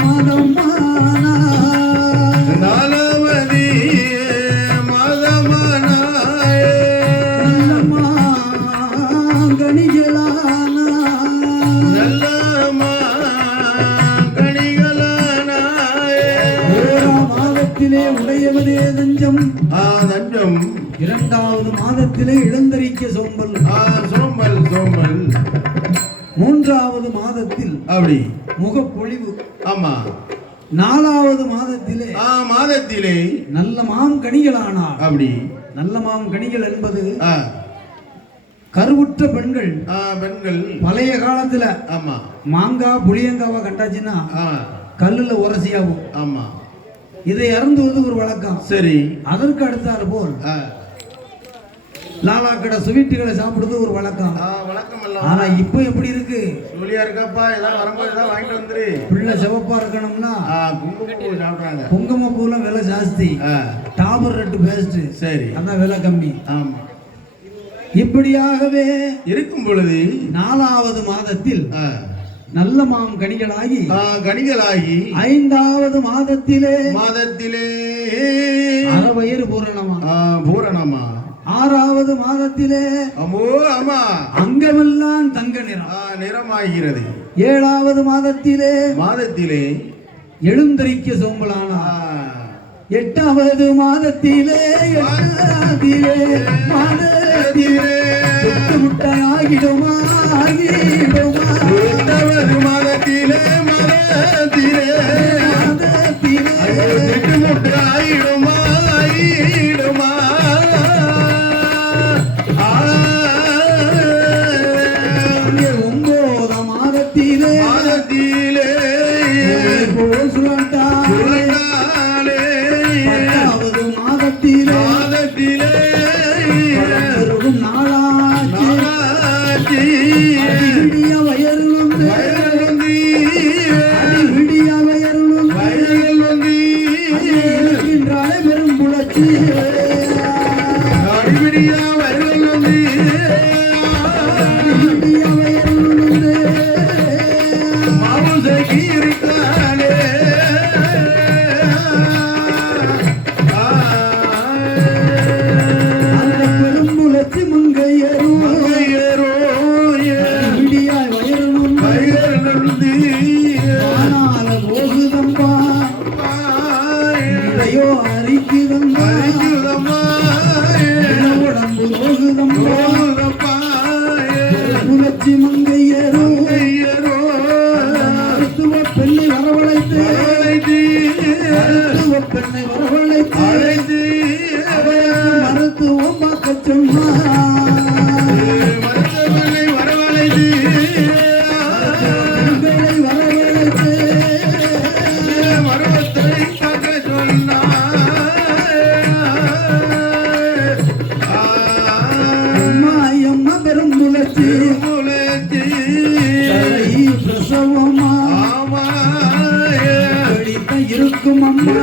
மாதமானா நாலாவதி மாதமானாயே நல்லம்மா கணிகளானா நல்லம்மா கனிகளானாயே ஓராம் மாதத்திலே உடையவனே தஞ்சம் நஞ்சம் இரண்டாவது மாதத்திலே இளந்தரிக்க சோம்பல் சோம்பல் சோம்பல் மூன்றாவது மாதத்தில் அப்படி முகப்பொழிவு ஆமா நாலாவது மாதத்திலே மாதத்திலே நல்ல மாங்கனிகளானார் அப்படி நல்ல மாங்கனிகள் என்பது ஆ, கருவுற்ற பெண்கள் பெண்கள் பழைய காலத்துல ஆமா மாங்காய் புளியங்காவை கண்டாச்சுன்னா ஆ, கல்லுல உரசியாகும் ஆமா இதை அருந்துவது ஒரு வழக்கம் சரி அதற்கு அடுத்தாறு போல் ஆ, லாலா கடை ஸ்வீட்டுகளை சாப்பிடுறது ஒரு வழக்கம் வணக்கம் ஆனா இப்ப எப்படி இருக்கு சொல்லியா இருக்கப்பா ஏதாவது வரும்போது ஏதாவது வாங்கிட்டு வந்துரு பிள்ளை சிவப்பா இருக்கணும்னா குங்குமப்பூ சாப்பிடுறாங்க குங்குமப்பூலாம் விலை ஜாஸ்தி ஆ, டாபர் ரெட்டு பேஸ்ட் சரி அதான் விலை கம்மி ஆமா இப்படியாகவே இருக்கும் பொழுது நாலாவது மாதத்தில் ஆ, நல்ல மாம் கனிகளாகி கனிகளாகி ஐந்தாவது மாதத்திலே மாதத்திலே அறவயிறு பூரணமா பூரணமா ஆறாவது மாதத்திலே அம்மோ ஆமா அங்கமெல்லாம் தங்க நிறம் நிறமாகிறது ஏழாவது மாதத்திலே மாதத்திலே எழுந்தரிக்க சோம்பலானா எட்டாவது மாதத்திலே மாதத்திலே முட்டையாகிடுமா ஆகிடுமா எட்டாவது மாதத்திலே மாதத்திலே முட்டை ஆயிடுமா ஆயிடுமா ஒன்பதாம் மாதத்திலே மாதத்திலே சுழண்டாலே பத்தாவது மாதத்திலே மாதத்திலே பெருகும் நாளாச்சு நாளாச்சி விடிய வயருளும் வயல்வந்தி விடிய வயருளும் வயல்வந்தி இருக்கின்றாலே பெரும் புலச்சி அடிவிடியா வயல்வந்தி விடிய வயருளும் மாவுசைக்கு இருக்காளே அந்த பெரும் புலச்சி மங்கையரும் விடியாய் வயருளும் ஆனால போகுதம்பா இதையோ அரிக்குதம்பா உடம்பு போகுதம்பா புலச்சி மங்கையரும் மருத்துவ பெண்ணை வரவழைத்து மருத்துவ பெண்ணை வரவழைத்து அவளுக்கு மருத்துவம் பார்க்க சொன்னார் பெண்களை வரவழைத்து அம்மா பெரும் புலச்சி தலை பிரசவமா கடித்த இருக்கும் அம்மா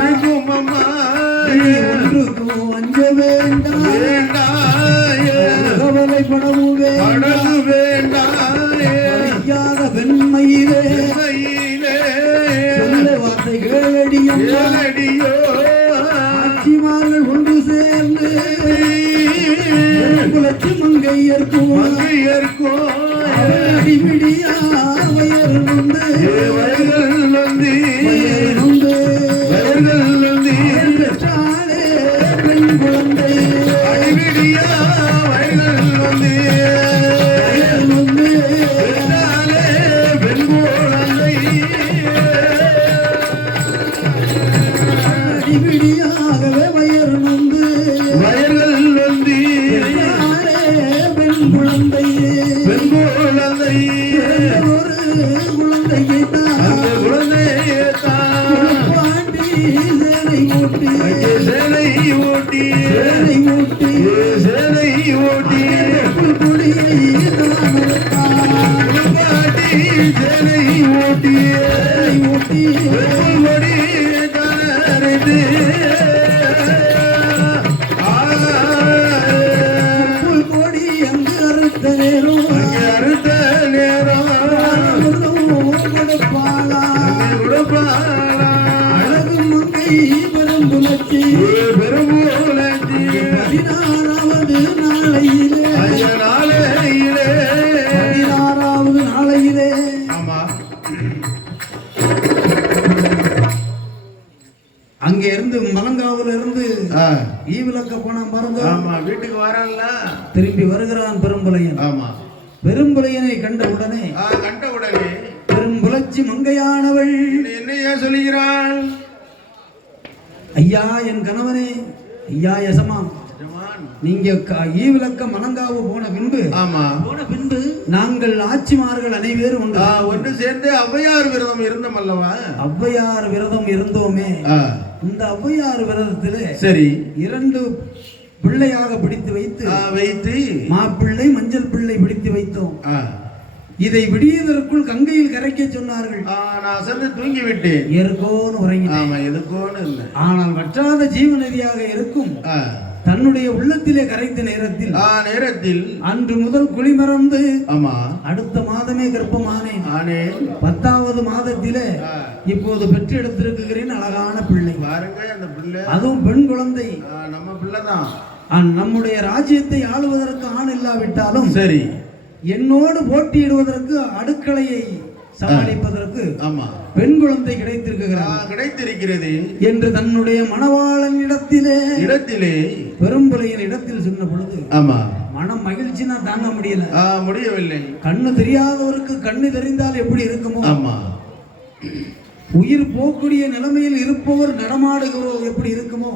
நீ ஒன்றுக்கும் அஞ்ச வேண்டாம் கவலைப்படவும் வேண்டாம் படிக்காத பெண்மையிலே சொல்ல வார்த்தை கேளடி அம்மா ஆட்சிமார்கள் ஒன்று சேர்ந்து குலத்து மங்கையர்க்கும் அடிவிடியா வயர் நொந்து பெற்றாளே பெண் குழந்தை வயர் நொந்து பெண் கொடி தளரித்து கொடி அங்கு அறுத்த நேரம் அறுத்த நேரம் கொடுப்பாளா கொடுப்பாளா அழகு மங்கை பெரும்புலச்சி பெரும்புலச்சி 16வது நாளையிலே 16வது நாளையிலே ஆமா அங்க இருந்து மலங்காவுல இருந்து ஈவிலக்க போனா பாருங்க. ஆமா வீட்டுக்கு வரல திரும்பி வருகிறான் பெரும்புலையன். ஆமா பெரும்புலையனை கண்ட உடனே பெரும்புலச்சி மங்கையானவள் என்னையா சொல்லுகிறாள்? ஐயா என் கணவனே, ஐயா யசமா, நீங்க ஈவிலக்க மலங்காவு போன பின்பு நாங்கள் ஆட்சிமார்கள் அனைவரும் ஒன்று சேர்ந்து ஔவையார் விரதம் இருந்தோம் அல்லவா? ஔவையார் விரதம் இருந்தோமே. இந்த ஔவையார் விரதத்திலே சரி 2 பிள்ளையாக பிடித்து வைத்து மாப்பிள்ளை மஞ்சள் பிள்ளை பிடித்து வைத்தோம். இதை விடியதற்குள் கங்கையில் கரைக்க சொன்னார்கள். நான் சென்று தூங்கி விட்டேன். எருக்கோன்னு உறங்கினேன். ஆனால் வற்றாத ஜீவநதியாக இருக்கும் தன்னுடைய உள்ளத்திலே கரைத்த நேரத்தில் அன்று முதல் குளிமறந்து அடுத்த மாதமே கர்ப்பமானேன். 10வது மாதத்திலே இப்போது பெற்றெடுத்திருக்கிறேன் அழகான பிள்ளை. அதுவும் பெண் குழந்தை. நம்ம பிள்ளைதான். நம்முடைய ராஜ்யத்தை ஆளுவதற்கு ஆண் இல்லாவிட்டாலும் சரி என்னோடு போட்டியிடுவதற்கு அடுக்கலையை சமாளிப்பதற்கு பெண் குழந்தை கிடைத்திருக்கிறது என்று தன்னுடைய மணவாளன் இடத்திலே பெரும்புலையின் இடத்தில் சொன்ன பொழுது மனம் மகிழ்ச்சினா தாங்க முடியவில்லை. கண்ணு தெரியாதவருக்கு கண்ணு தெரிந்தால் எப்படி இருக்குமோ, உயிர் போக்கூடிய நிலைமையில் இருப்பவர் நடமாடுகிறோம் எப்படி இருக்குமோ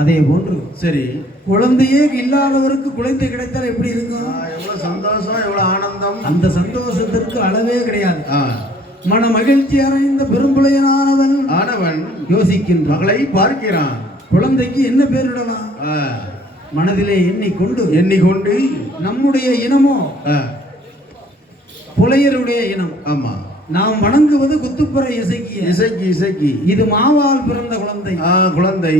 அதே போன்று சரி குழந்தையே இல்லாதவருக்கு குழந்தை கிடைத்தால் எப்படி இருக்கும்? எவ்வளவு சந்தோஷம், எவ்வளவு ஆனந்தம். அந்த சந்தோஷத்திற்கு அளவே கிடையாது. மன மகிழ்ச்சி அடைந்த பெரும்புலையனானவன் யோசிக்கின்ற மகளை பார்க்கிறான். குழந்தைக்கு என்ன பேரிடலாம் மனதிலே எண்ணிக்கொண்டு நம்முடைய இனமோ புலையருடைய இனம். ஆமா, நாம் வணங்குவது குத்துப்புற இசைக்கு. இது மாவால் பிறந்த குழந்தை.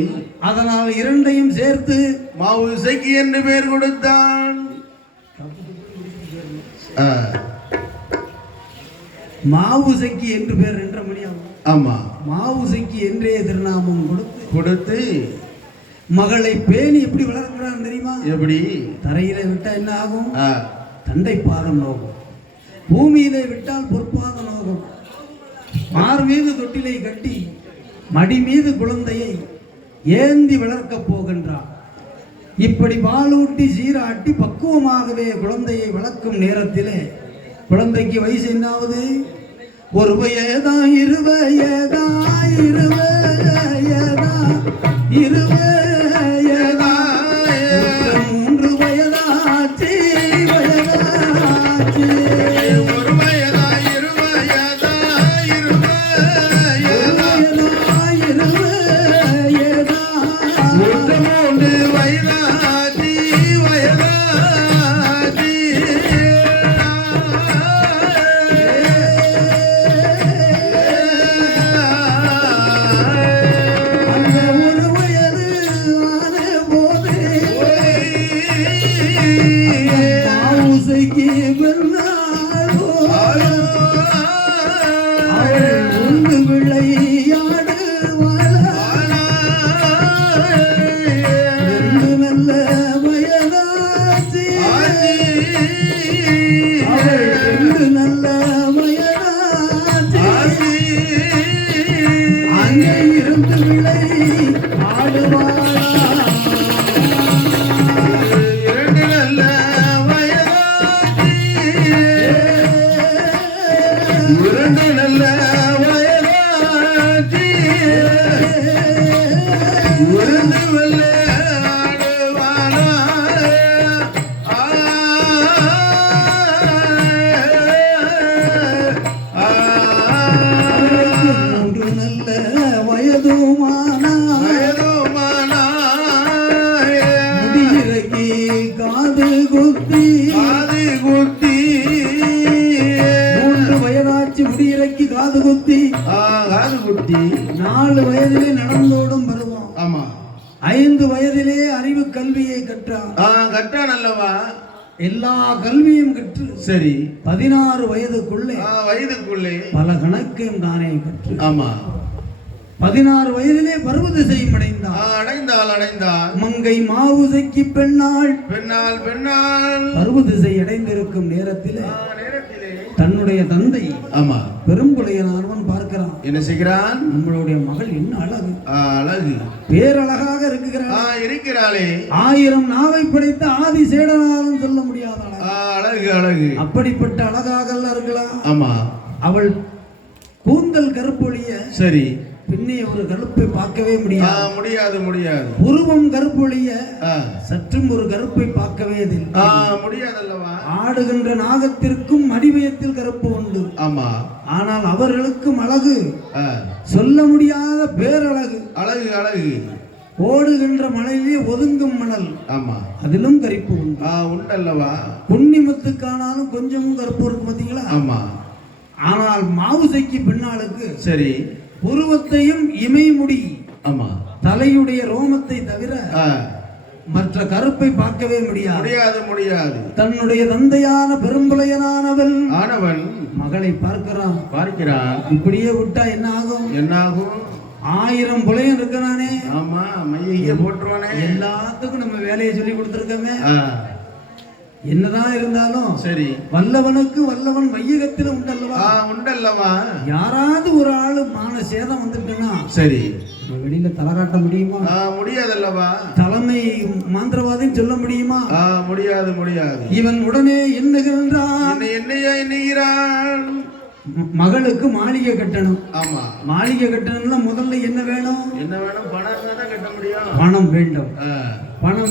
அதனால் 2ஐயும் சேர்த்து மாவு இசைக்கு என்று பெயர் கொடுத்தான். மாவுசைக்கு என்று பெயர் என்ற முடியாமல். ஆமா, மாவுசைக்கு என்றே திருநாமம் கொடுத்து மகளை பேணி எப்படி வளர்க்கிறான் தெரியுமா? எப்படி? தரையில விட்டா என்ன ஆகும்? தண்டை பாதம் நோகும். பூமியிலே விட்டால் பொற்பாத நோகும். மார் மீது தொட்டிலை கட்டி மடி மீது குழந்தையை ஏந்தி வளர்க்க போகின்றான். இப்படி பாலூட்டி சீராட்டி பக்குவமாகவே குழந்தையை வளர்க்கும் நேரத்திலே குழந்தைக்கு வயசு என்னாவது? 1 வயதா 2 வயதா 2 வயதா 2 வயதா 3 வயதாச்சு 1 வயதா 2 வயதா 2 வயதா 3 வயதாச்சு முடியிறக்கி பிள்ளைக்கு காது குத்தி 4 வயதிலே நடந்தோடும் பருவம். ஆமா. 5 வயதிலே அறிவு கல்வியை கற்றான் அல்லவா. எல்லா கல்வியும் கற்று சரி 16 வயதுக்குள்ளே பல கணக்கையும் தானே கற்று. ஆமா. 16 வயதிலே பருவ திசையும் அடைந்தாள். மங்கை மாவுசைக்கு பெண்ணாள் பருவ திசை அடைந்திருக்கும் நேரத்திலே தன்னுடைய தந்தை ஆமா பெரும்புலையனானவன் பார்க்கிறான். என்ன செய்கிறான்? நம்மளுடைய மகள் என்ன அழகு பேரழகாக இருக்கிறாளே. 1000 நாவை படைத்த ஆதி சேடனாலும் சொல்ல முடியாத அழகு. அப்படிப்பட்ட அழகாக இருக்கலாம். ஆமா. அவள் கூந்தல் கருப்பொழிய சரி பின்னே ஒரு கருப்பை பார்க்கவே முடியாது. உருவம் கருப்பொழிய சற்றும் ஒரு கருப்பை பார்க்கவே முடியாதல்லவா. ஆடுகின்ற நாகத்திற்கும் அடிவயத்தில் கருப்பு உண்டு. ஆமா. ஆனால் அவர்களுக்கும் அழகு சொல்ல முடியாத பேரழகு. அழகு. ஓடுகின்ற மலையிலே ஒதுங்கும் மணல். ஆமா. அதிலும் கருப்பு உண்டல்லவா. புன்னிமத்துக்கானாலும் கொஞ்சமும் கருப்பு இருக்கு பாத்தீங்களா. ஆமா. ஆனால் மாவுசைக்கு பின்னாளுக்கு சரி உருவத்தையும் இமைமுடி ஆமா தலையுடைய ரோமத்தை தவிர மற்ற கருப்பை பார்க்கவே முடியாது. தன்னுடைய தந்தையான பெரும்புலையனானவன் மகளை பார்க்கிறான். இப்படியே விட்டா என்ன ஆகும்? 1000 புலையன் இருக்கிறானே. ஆமா. மைய போட்டுருவானே. எல்லாத்துக்கும் நம்ம வேலையை சொல்லி கொடுத்துருக்கோமே. என்னதான் இருந்தாலும் சரி வல்லவனுக்கு வல்லவன் மையகத்தில் உண்டல்லவா. யாராவது ஒரு ஆளு மான சேதம் வந்துட்டுன்னா சரி வெளியில தலை காட்ட முடியுமா? முடியாதல்லவா. தலைமை மாந்திரவாதின்னு சொல்ல முடியுமா? முடியாது. இவன் உடனே எண்ணுகிறான். மகளுக்கு மாளிகை கட்டணும். ஆமா. மாளிகை கட்டணும்னா முதல்ல என்ன வேணும்? பணம் தான் கட்ட முடியும். பணம்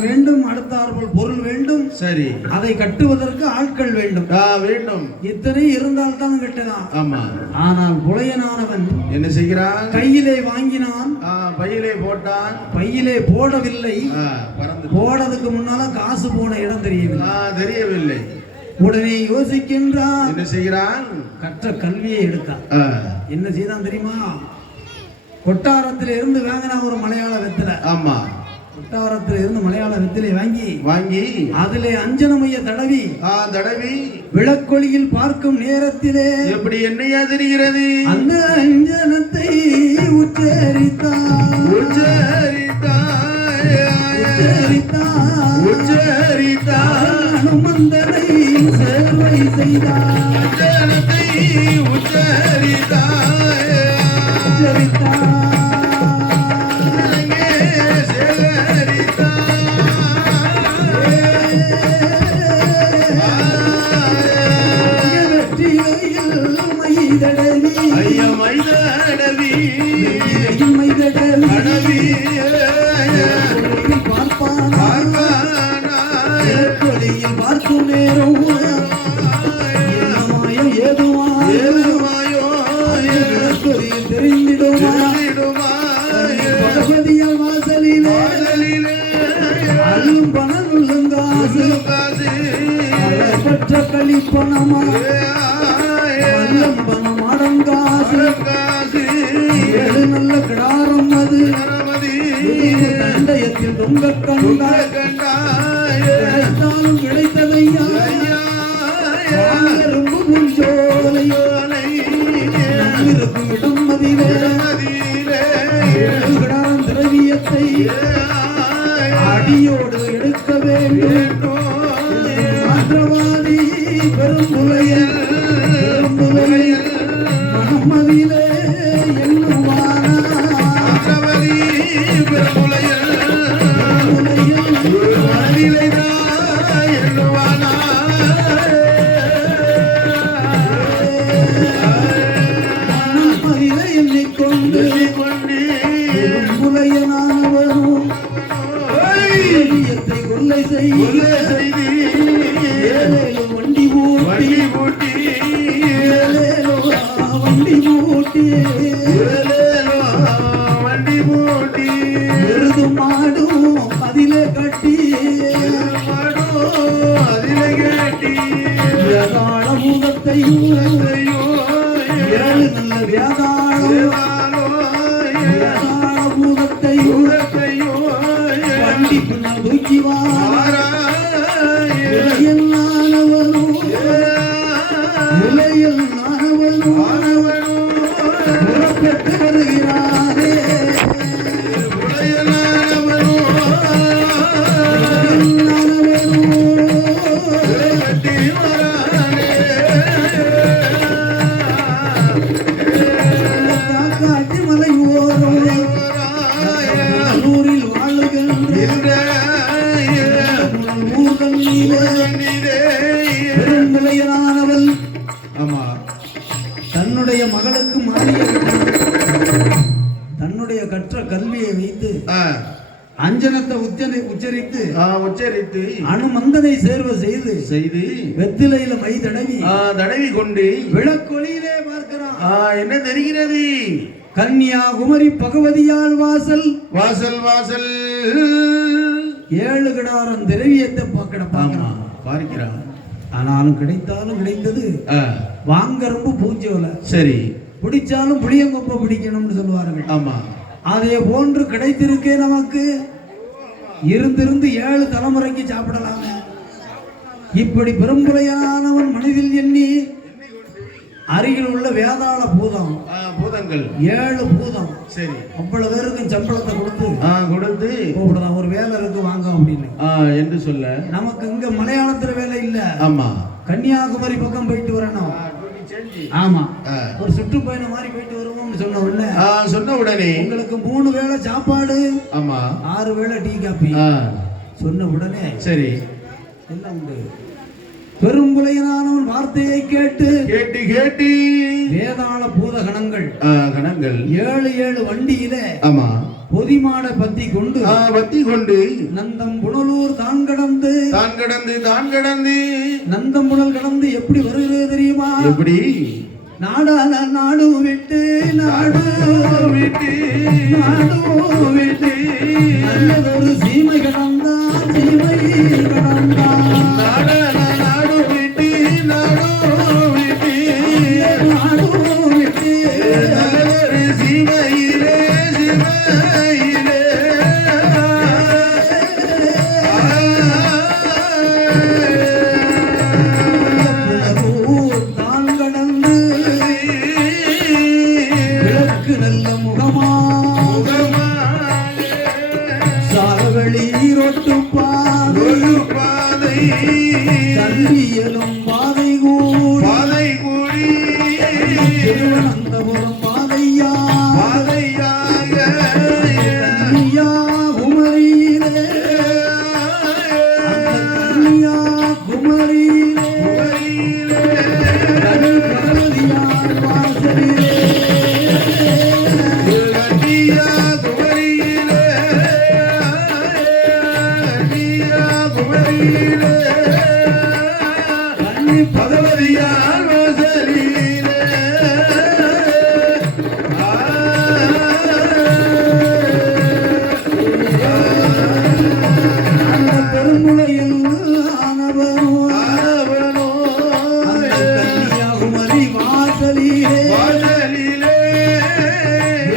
வேண்டும். அடுத்தாற்போல் பொருள் வேண்டும். சரி அதை கட்டுவதற்கு ஆட்கள் வேண்டும். இத்தனை இருந்தால் தான் கட்டலாம். ஆமா. ஆனால் புலையனானவன் என்ன செய்கிறான்? கையிலே வாங்கினான். பையிலே போட்டான். பையிலே போடவில்லை. போடதுக்கு முன்னால காசு போன இடம் தெரியவில்லை. உடனே யோசிக்கின்றான். என்ன செய்கிறான்? கற்ற கல்வியை எடுத்தான். என்ன செய்தான் தெரியுமா? கொட்டாரத்தில் இருந்து வாங்கினா ஒரு மலையாள வெத்தலை. ஆமா. கொட்டாரத்தில் இருந்து மலையாள வெத்தலை வாங்கி அதிலே அஞ்சனமைய தடவி விளக்கொளியில் பார்க்கும் நேரத்திலே எப்படி என்னையா தெரிகிறது? அந்த அஞ்சனத்தை உச்சரித்தான். அனுமந்தனை சேர்வை செய்தான். பார்க்கும் நேரம் ஏதுவாயோ தெரிந்திடுமா? பகவதிய வாசலிலே அல்லும் பணம் உள்ளங்காசு பெற்ற கழிப்பணமா பணம் அடங்காசு ஏழு நல்ல கிடாரம் அது தண்டயத்தில் தொங்க கண்டாலும் கிடைத்ததையா ரொம்ப புஞ்சோலையோ இருக்கும் இடம் மதிலே கிடாரம் திரவியத்தை அடியோடு எடுக்க வேண்டும். மற்றவாதி பெரும்புலையல் மனமதிலே எண்ணுவானா எண்ணிக்கொண்டு பெரும்புலையனானவரும் கொள்ளை செய்து ஏழேலும் வண்டி பூட்டி எருது மாடும் அதிலே கட்டி ஏழாள முகத்தையும் ஏழு நல்ல உள்ள வேதாள பூதத்தையும் வண்டி பின்னால் தூக்கி உலையில் நானவனும் புறப்பட்டு வருகிறாரே மலை ஓரில் வாழுகின்ற பெருநிலையனானவள் தன்னுடைய மகளுக்கு மாளிகை தன்னுடைய கற்ற கல்வியை வைத்து அஞ்சனத்தை உச்சரித்து அனுமந்தனை சேர்வ செய்து வெத்திலையில மை தடவி கொண்டு விளக்கொளியிலே பார்க்கிறான். என்ன தெரிகிறது? கன்னியாகுமரி பகவதியால் வாசல் 7 கிடாரம் திரவியத்தை பார்க்கிறான். ஆனாலும் கிடைத்தது வாங்கரம்பு பூஞ்சோல. சரி, பிடிச்சாலும் புளியங்கொப்ப பிடிக்கணும்னு சொல்லுவார்கள். ஆமா, அதே போன்று கிடைத்திருக்கே நமக்கு. இருந்து 7 தலைமுறைக்கு சாப்பிடலாமே. இப்படி பெரும்புலையானவன் மனிதில் எண்ணி அருகில் உள்ள வேதாள பூதங்கள் 7 பூதம். சரி, அவ்வளவு பேருக்கும் சம்பளத்தை கொடுத்து கூப்பிடலாம். ஒரு வேலை இருக்கு வாங்க அப்படின்னு என்று சொல்ல, நமக்கு இங்க மலையாளத்துல வேலை இல்ல. ஆமா, கன்னியாகுமரி பக்கம் போயிட்டு வரணும். ஆமா, ஒரு சுற்றுப்பயணம் மாதிரி போயிட்டு வருவோம்னு சொன்ன உடனே உங்களுக்கு 3 வேளை சாப்பாடு. ஆமா, 6 வேளை டீ காபி சொன்ன உடனே சரி என்ன உண்டு. பெரும்புலையனானவன் வார்த்தையை கேட்டு வேதாள பூத கணங்கள் 7 வண்டியில பொதிமாட பத்தி கொண்டு நந்தம் புனலூர் தான் கடந்து நந்தம் புனல் கடந்து எப்படி வருகிறது தெரியுமா? எப்படி? நாடு விட்டு நல்லதொரு சீமை கடந்தான் தன்னியலும் பாதை கூடி திருவனந்தபுரம் கன்னியாகுமரியிலே பகவதியார் வாசலிலே பகவதியார் வாசலிலே அந்த பெருமுளையில் ஆனவனோ கன்னியாகுமரி வாசலிலே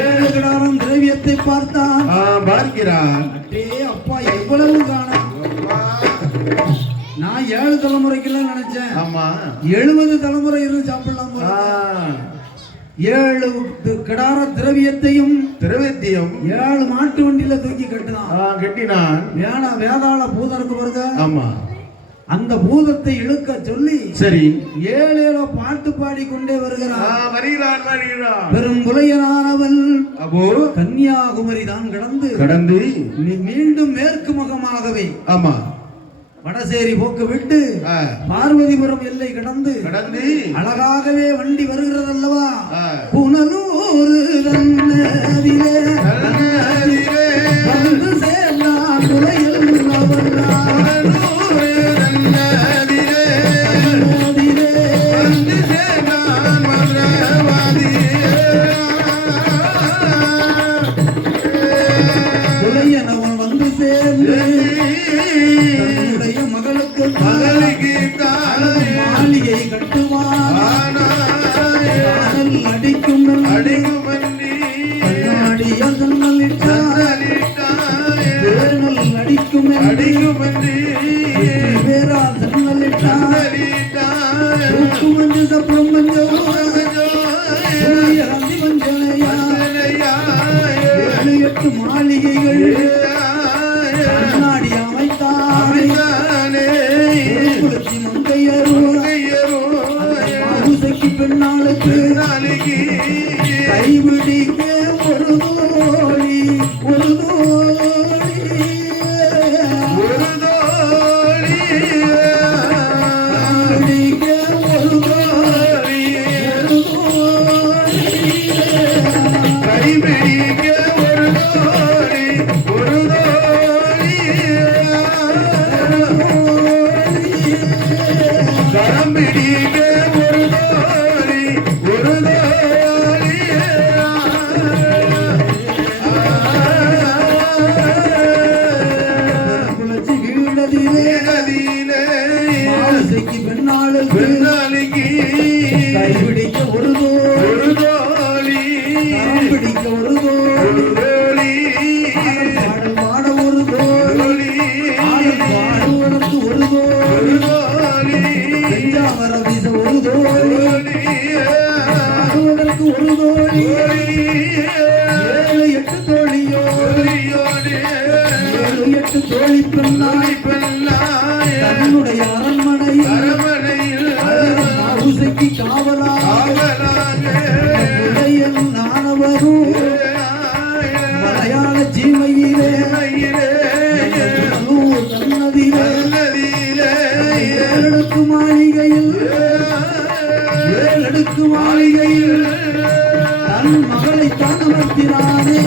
7 கிடாரம் திரவியத்தை பார்க்கிறான். அப்பா எவ்வளவு காண நான் 7 தலைமுறைக்குலாம் நினைச்சேன். ஆமா, 70 தலைமுறை இருந்து சாப்பிடலாம். 7 கிடார திரவியத்தையும் 7 மாட்டு வண்டியில தூக்கி கட்டினான். வேதாள பூதம் இருக்கு பாருங்க. ஆமா, அந்த பூதத்தை இழுக்க சொல்லி சரி 7 பாட்டு பாடி கொண்டே வருகிறான். பெரும்புலையனானவன் கன்னியாகுமரி தான் கடந்து மீண்டும் மேற்கு முகமாகவே ஆமா வடசேரி போக்கு விட்டு பார்வதிபுரம் எல்லை கடந்து அழகாகவே வண்டி வருகிறது அல்லவா. புனலூர் தன்னதிலே வந்து சேர்ந்தான் துறையில் துறையனவன் வந்து சேர்ந்து மாளிகை கட்டுவான். அடிக்குமன்றி கண்ணாடியால் ஜன்னலிட்டாய் வேனல் அடிக்குமன்றி வேறால் ஜன்னலிட்டாய் தூக்குமன்று சப்பம் மஞ்சோ சூரியகாந்தி மஞ்சனையா 7-8 மாளிகைகள் கண்ணாடி அமைத்தானே மங்கையருக்கு பெண்ணாளுக்கு கைபிடிக்க ஒரு தோழி கைபிடிக்க ஒரு தோழி கைபிடிக்க கரம்பிடிக்க ஒரு தோழி குளச்சி வீழதிலே பெண்ணாளுக்கு கைபிடிக்க ஒரு தோழி பிடிக்க ஒரு தோழி பாடல் பாட ஒரு தோழி பாடுவதற்கு ஒரு தோழி வர வீச ஒரு தோழி பாடுவதற்கு ஒரு தோழி 7-8 தோழியோ 7-8 தோழி பெண்ணாய் தன்னுடைய அரண்மனையில் மாவுசைக்கு காவலாக நானவரும் மலையாள ஜீமையிலே தன்னதிலே 7 மாளிகையில் தன் மகளை தான் அமர்த்தினானே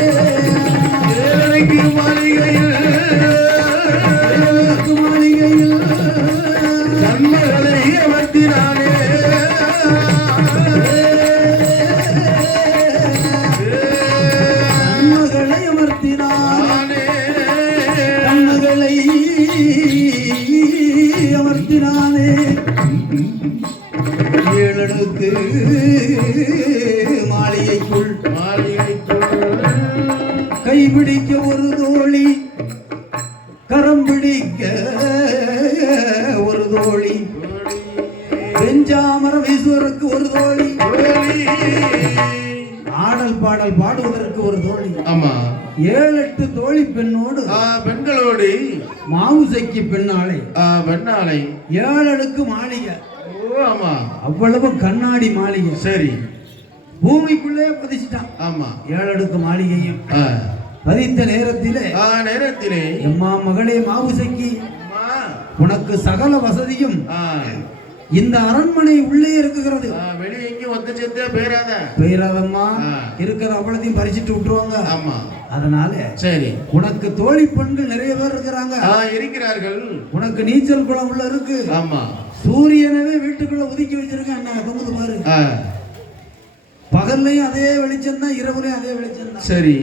7 மாளிகையில் தன் மகளை அமர்த்தினானே அமர்த்தினானே 7 மாளிகைக்குள் கைபிடிக்க ஒரு தோழி கரம் பிடிக்க ஒரு தோழி பெஞ்சாமரம் ஈஸ்வருக்கு ஒரு தோழி ஆடல் பாடல் பாடுவதற்கு ஒரு தோழி ஆமா 7-8 தோழி பெண்களோடு மாவுசைக்கு பெண்ணாளை 7 அடுக்கு மாளிகை ஆமா அவ்வளவு கண்ணாடி மாளிகை சரி பூமிக்குள்ளே பதிச்சிட்டான் ஆமா 7 அடுக்கு மாளிகையும் பதித்த நேரத்திலே எம்மா மகளே மாவுசைக்கு உனக்கு சகல வசதியும் இந்த அரண்மனை உள்ளே இருக்குகிறது வெளியே எங்கேயும் வந்து சேர்த்தே பேராதம்மா இருக்கிற அவ்வளத்தையும் பறிச்சுட்டு விட்டுருவாங்க ஆமா அதனால சரி உனக்கு தோழி பெண்கள் நிறைய பேர் இருக்கிறார்கள் உனக்கு நீச்சல் குளம் உள்ள இருக்கு ஆமா சூரியனவே வீட்டுக்குள்ள ஒதுக்கி வச்சிருக்கேன் அண்ணா தொங்குது பாரு பகல்லையும் அதே வெளிச்சம் தான் இரவுலையும் அதே வெளிச்சம் தான் சரி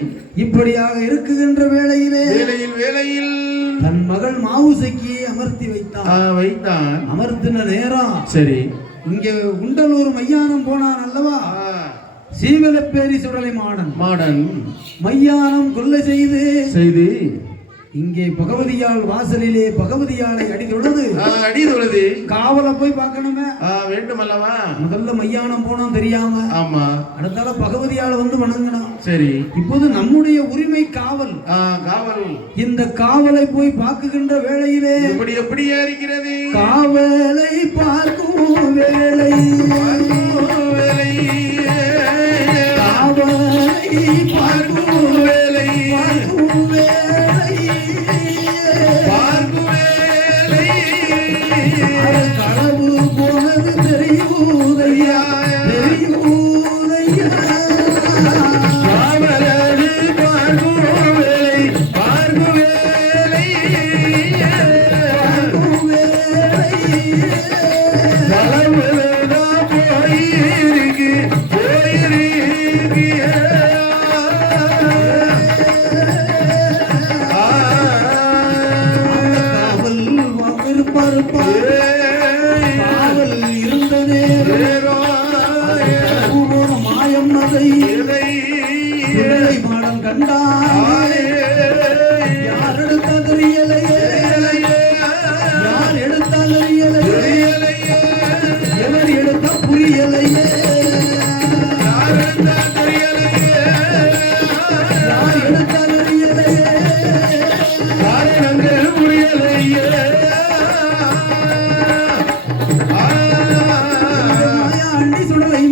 இப்படியாக இருக்குகின்ற வேளையில் தன் மகள் மாவுசைக்கு அமர்த்தி வைத்தான் அமர்த்தின நேரம் சரி இங்க உண்டலூர் மையானம் போனான் அல்லவா சீவலப்பேரி சுடலை மாடன் மையானம் கொல்லை செய்து இங்கே பகவதியால் வாசலிலே பகவதியாலை அடிதொழுது காவலை போய் பார்க்கணுமே வேண்டும் அல்லவா முதல்ல மையானம் போனோம் தெரியாம ஆமா அடுத்தால பகவதியால வந்து வணங்கணும் சரி இப்போது நம்முடைய உரிமை காவல் இந்த காவலை போய் பார்க்குகின்ற வேளையிலே எப்படியா இருக்கிறது காவலை பார்க்கும் வேளை காவலை பார்க்கும் வேளை களவு போனது தெரியூதையா காவலது பார்க்கும் வேளை களவுலதா போயிருக்கு காவல் இருந்த நேரம் மாயம் அதை சுடலை மாடம் கண்டானே யார் எடுத்தால் தெரியலையே யார் எடுத்தால் தெரியலையே எவர் எடுத்தால் புரியலையே யார் எடுத்தால் தெரியலையே மாயாண்டி சுடலை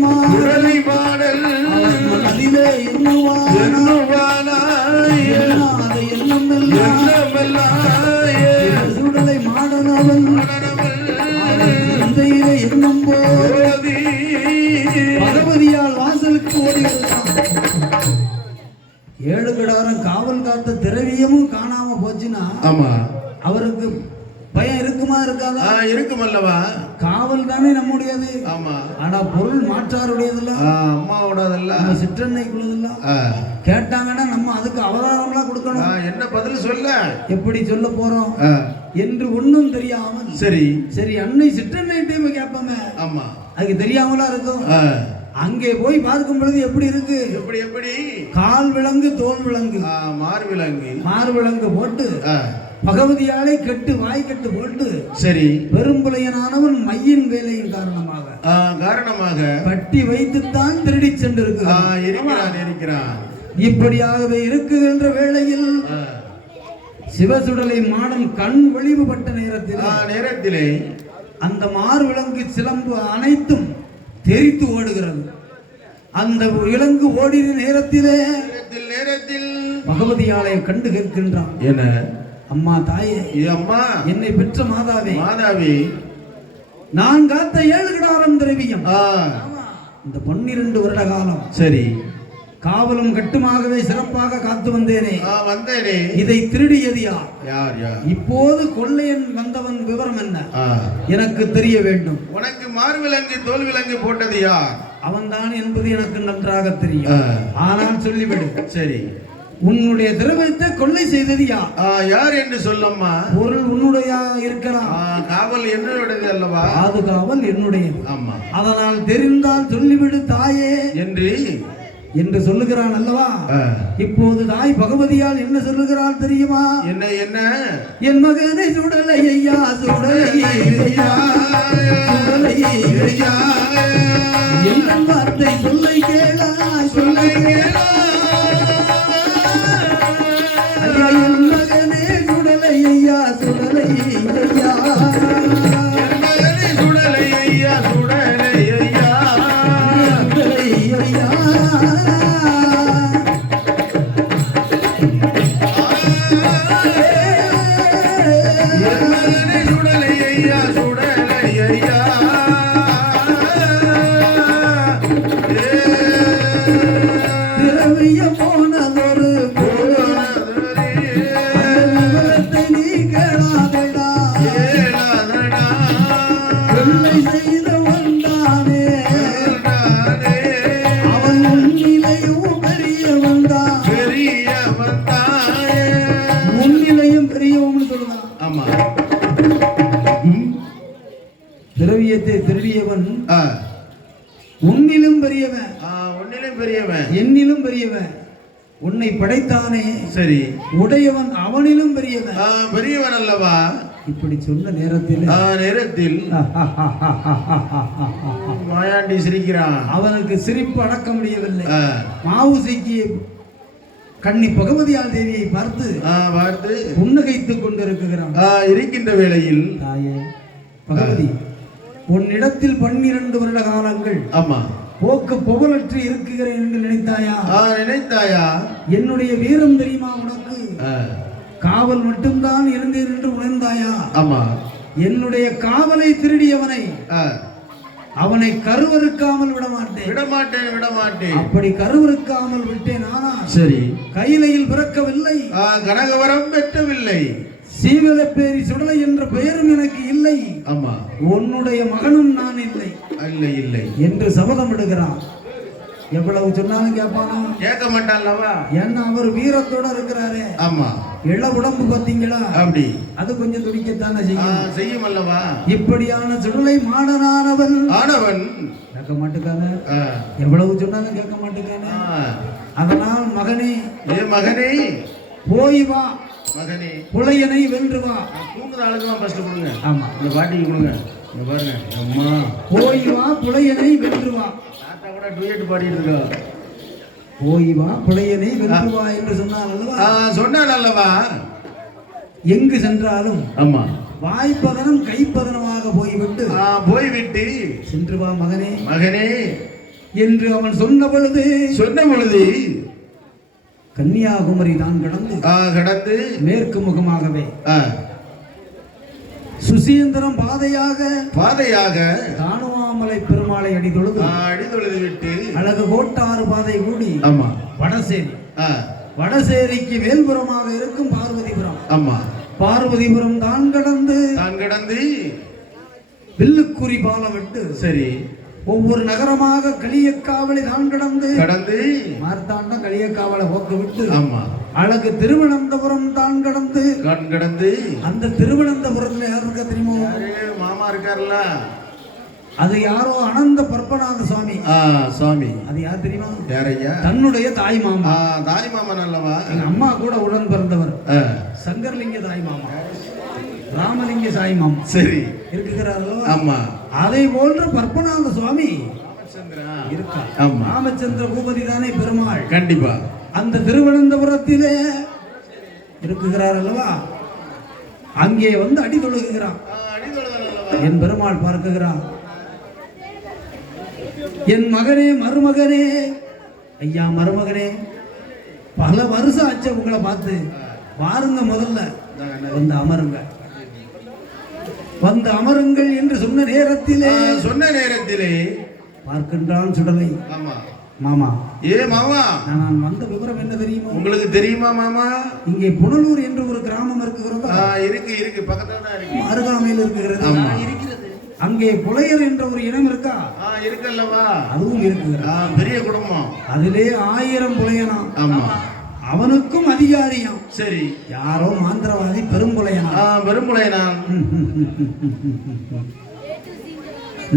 மாடல் அதிலே எண்ணுவானா சுடலை மாடனவன் சிந்தையிலே எண்ணும் போது பகவதியால் வாசலுக்கு ஓடி ஏழு கடாரம் காவல் காத்த திரவியமும் காணாம போச்சுன்னா ஆமா அவருக்கு பயம் இருக்குமா இருக்காதா? இருக்கும் அல்லவா. காவல் தானே நம்முடையது. ஆமா. ஆனா பொருள் மாற்றாருடையதல்ல, அம்மாவோடதல்ல, சிற்றன்னைக்குள்ளதல்ல. கேட்டாங்கன்னா நம்ம அதுக்கு அவதாரம்லாம் கொடுக்கணும். என்ன பதில் சொல்ல, எப்படி சொல்ல போறோம் என்று ஒன்னும் தெரியாமல் சரி சரி அன்னை சிற்றன்னைட்டையும் கேட்பாங்க. ஆமா, அதுக்கு தெரியாமலா இருக்கும். அங்கே போய் பார்க்கும் பொழுது எப்படி இருக்கு? எப்படி எப்படி கால் விலங்கு தோல் விலங்கு மார் விலங்கு போட்டு பகவதியாலை கெட்டு வாய் கட்டு போட்டு சரி பெரும்புலையனானவன் மையின் வேலையின் காரணமாக கட்டி வைத்துத்தான் திருடி சென்றிருக்கிறான். இப்படியாகவே இருக்குகின்ற வேளையில் சிவசுடலை மாடம் கண் ஒளிவுபட்ட நேரத்திலே அந்த மார் விலங்கு சிலம்பு அனைத்தும் தெரித்து ஓடுகிறது. அந்த விலங்கு ஓடின நேரத்தில் பகவதியாலை கண்டு கேட்கின்றான். என்ன அம்மா தாயே, அம்மா என்னை பெற்ற மாதாவே நான் காத்த 7 கடாரம் திரவியம் இந்த 12 வருட காலம் சரி காவலும் கட்டுமாகவே சிறப்பாக காத்து வந்தேனே. இதை திருடியது யார்? இப்போது கொள்ளையன் வந்தவன் விவரம் என்ன எனக்கு தெரிய வேண்டும். உனக்கு மார்விலங்கு தோல் விலங்கு போட்டது யார்? அவன்தான் என்பது எனக்கு நன்றாக தெரியும். ஆனால் சொல்லிவிடு. சரி, உன்னுடைய திரவியத்தை கொள்ளை செய்தது யார் என்று சொல்லம்மா. பொருள் உன்னுடைய இருக்கலாம், காவல் என்னுடையது அல்லவா? பாதுகாவல் என்னுடையது. ஆமா, அதனால் தெரிந்தால் சொல்லிவிடு தாயே என்று சொல்லுகிறான் அல்லவா. இப்போது தாய் பகவதியால் என்ன சொல்லுகிறாள் தெரியுமா? என்ன என் மகனை சுடலை ஐயா, சுடலை ஐயா, சுடலை ஐயா, என்ன வார்த்தை சொல்லை கேளா, சொல்லை கேளா ஐயா, என் மகனே சுடலை ஐயா, சுடலை ஐயா, சுடலை ஐயா, சுடலை ஐயா, சுடலை ஐயா, திரவியத்தை திருடியவன் உன்னிலும் பெரியவன், என்னிலும் பெரியவன், உன்னை படைத்தானே சரி உடையவன் அவனிலும் பெரியவன் அல்லவா. இப்படி சொன்ன நேரத்தில் மாயாண்டி சிரிக்கிறான். அவனுக்கு சிரிப்பு அடக்க முடியவில்லை. மாவுசிக்கு கண்ணி பகவதியால் தேவியை பார்த்து புன்னகைத்துக் கொண்டிருக்கிறான். இருக்கின்ற வேளையில் தாயே பகவதி, உன்னிடத்தில் 12 வருட காலங்கள் ஆமா போக்கு புகழற்று இருக்குகிறேன் என்று நினைத்தாயா? என்னுடைய வீரம் தெரியுமா உனக்கு? காவல் மட்டும்தான் இருந்தேன் என்று உணர்ந்தாயா? ஆமா, என்னுடைய காவலை திருடியவனை அவனை கருவறுக்காமல் விடமாட்டேன். அப்படி கருவறுக்காமல் விட்டேன். ஆனா சரி கையிலையில் பிறக்கவில்லை, கனகவரம் பெற்றவில்லை, சீவலப்பேரி சுடலை என்ற பெயரும் எனக்கு இல்லை. ஆமா, உன்னுடைய மகனும் நான் இல்லை என்று சபதம் விடுகிறான். எவ்வளவு சொன்னாலும் கேட்பானோ? கேட்க மாட்டான்லவா? ஏன்னா அவர் வீரத்தோட இருக்கிறாரே. ஆமா, இள உடம்பு பாத்தீங்களா அப்படி அது கொஞ்சம் துடிக்கத்தானே செய்யும் அல்லவா. இப்படியான சுடலை மாடனானவன் ஆனவன் கேட்க மாட்டுக்கான, எவ்வளவு சொன்னாலும் கேட்க மாட்டுக்கான. அதனால் மகனே, மகனே போய் வா, மகனே புலையனை வென்று வா. தூங்குற ஆளுக்கெல்லாம் ஃபர்ஸ்ட் கொடுங்க. ஆமா, இந்த பாட்டிக்கு கொடுங்க. இங்க பாருங்க, அம்மா போய் வா புலையனை வென்று வா. தாத்தா கூட டூயட் பாடிட்டு இருக்கா. போய் வா புலையனை வென்று வா என்று சொன்னான் அல்லவா. சொன்னான் அல்லவா. எங்கு சென்றாலும் ஆமா வாய்ப்பதனம் கைப்பதனமாக போய்விட்டு சென்று வா மகனே, மகனே என்று அவன் சொன்ன பொழுது கன்னியாகுமரி தான் கடந்து மேற்கு முகமாகவே சுசீந்திரம் பாதையாக தானுவாமலை பெருமாளை அடி தொழுது விட்டு அழகு கோட்டாறு பாதை கூடி வடசேரிக்கு வேல்புறமாக இருக்கும் பார்வதிபுரம் தான் கடந்து வில்லுக்குறி பாலம் விட்டு சரி ஒவ்வொரு நகரமாக களியக்காவலை தான் கடந்து மார்த்தாண்ட களியக்காவலை போக்கு விட்டு அழகு திருவனந்தபுரம் தான் கடந்து அந்த திருவனந்தபுரத்துல யாரு இருக்கா தெரியுமா? மாமா இருக்காருல்ல, அது யாரோ அனந்த பற்பநாத சுவாமி. அது யார் தெரியுமா? தன்னுடைய தாய் மாமா. அல்லவா. எங்க அம்மா கூட உடன் பிறந்தவர் சங்கர்லிங்க தாய் மாமா, ராமலிங்க சாய் மாமா. சரி இருக்குகிறாரோ. ஆமா, அதை போன்ற பற்பநாத சுவாமி இருக்கா. ராமச்சந்திர பூபதி தானே பெருமாள். கண்டிப்பா அந்த திருவனந்தபுரத்திலே இருக்குகிறார் அல்லவா. அங்கே வந்து அடி தொழுகிறான். என் பெருமாள் பார்க்குகிறான். என் மகனே, மருமகனே, ஐயா மருமகனே, பல வருஷம் ஆச்சு உங்களை பார்த்து. வாருங்க, முதல்ல வந்து அமருங்கள் என்று சொன்ன நேரத்திலே பார்க்கின்றான் சுடலை. மாமா, மாமா, நான் வந்த விவரம் என்ன தெரியுமா? உங்களுக்கு தெரியுமா மாமா? இங்கே புனலூர் என்று ஒரு கிராமம் இருக்குகிறதா? இருக்கு பக்கத்துல தான் இருக்கு, அருகாமையில் இருக்கிறது. அங்கே புலையர் என்ற ஒரு இனம் இருக்கா? இருக்குல்லவா. அதுவும் இருக்குகிறா, பெரிய குடும்பம். அதிலே 1000 புலையனா. அவனுக்கும் அதிகாரியாம். சரி, யாரோ மாந்திரவாதி பெரும்புலையனா.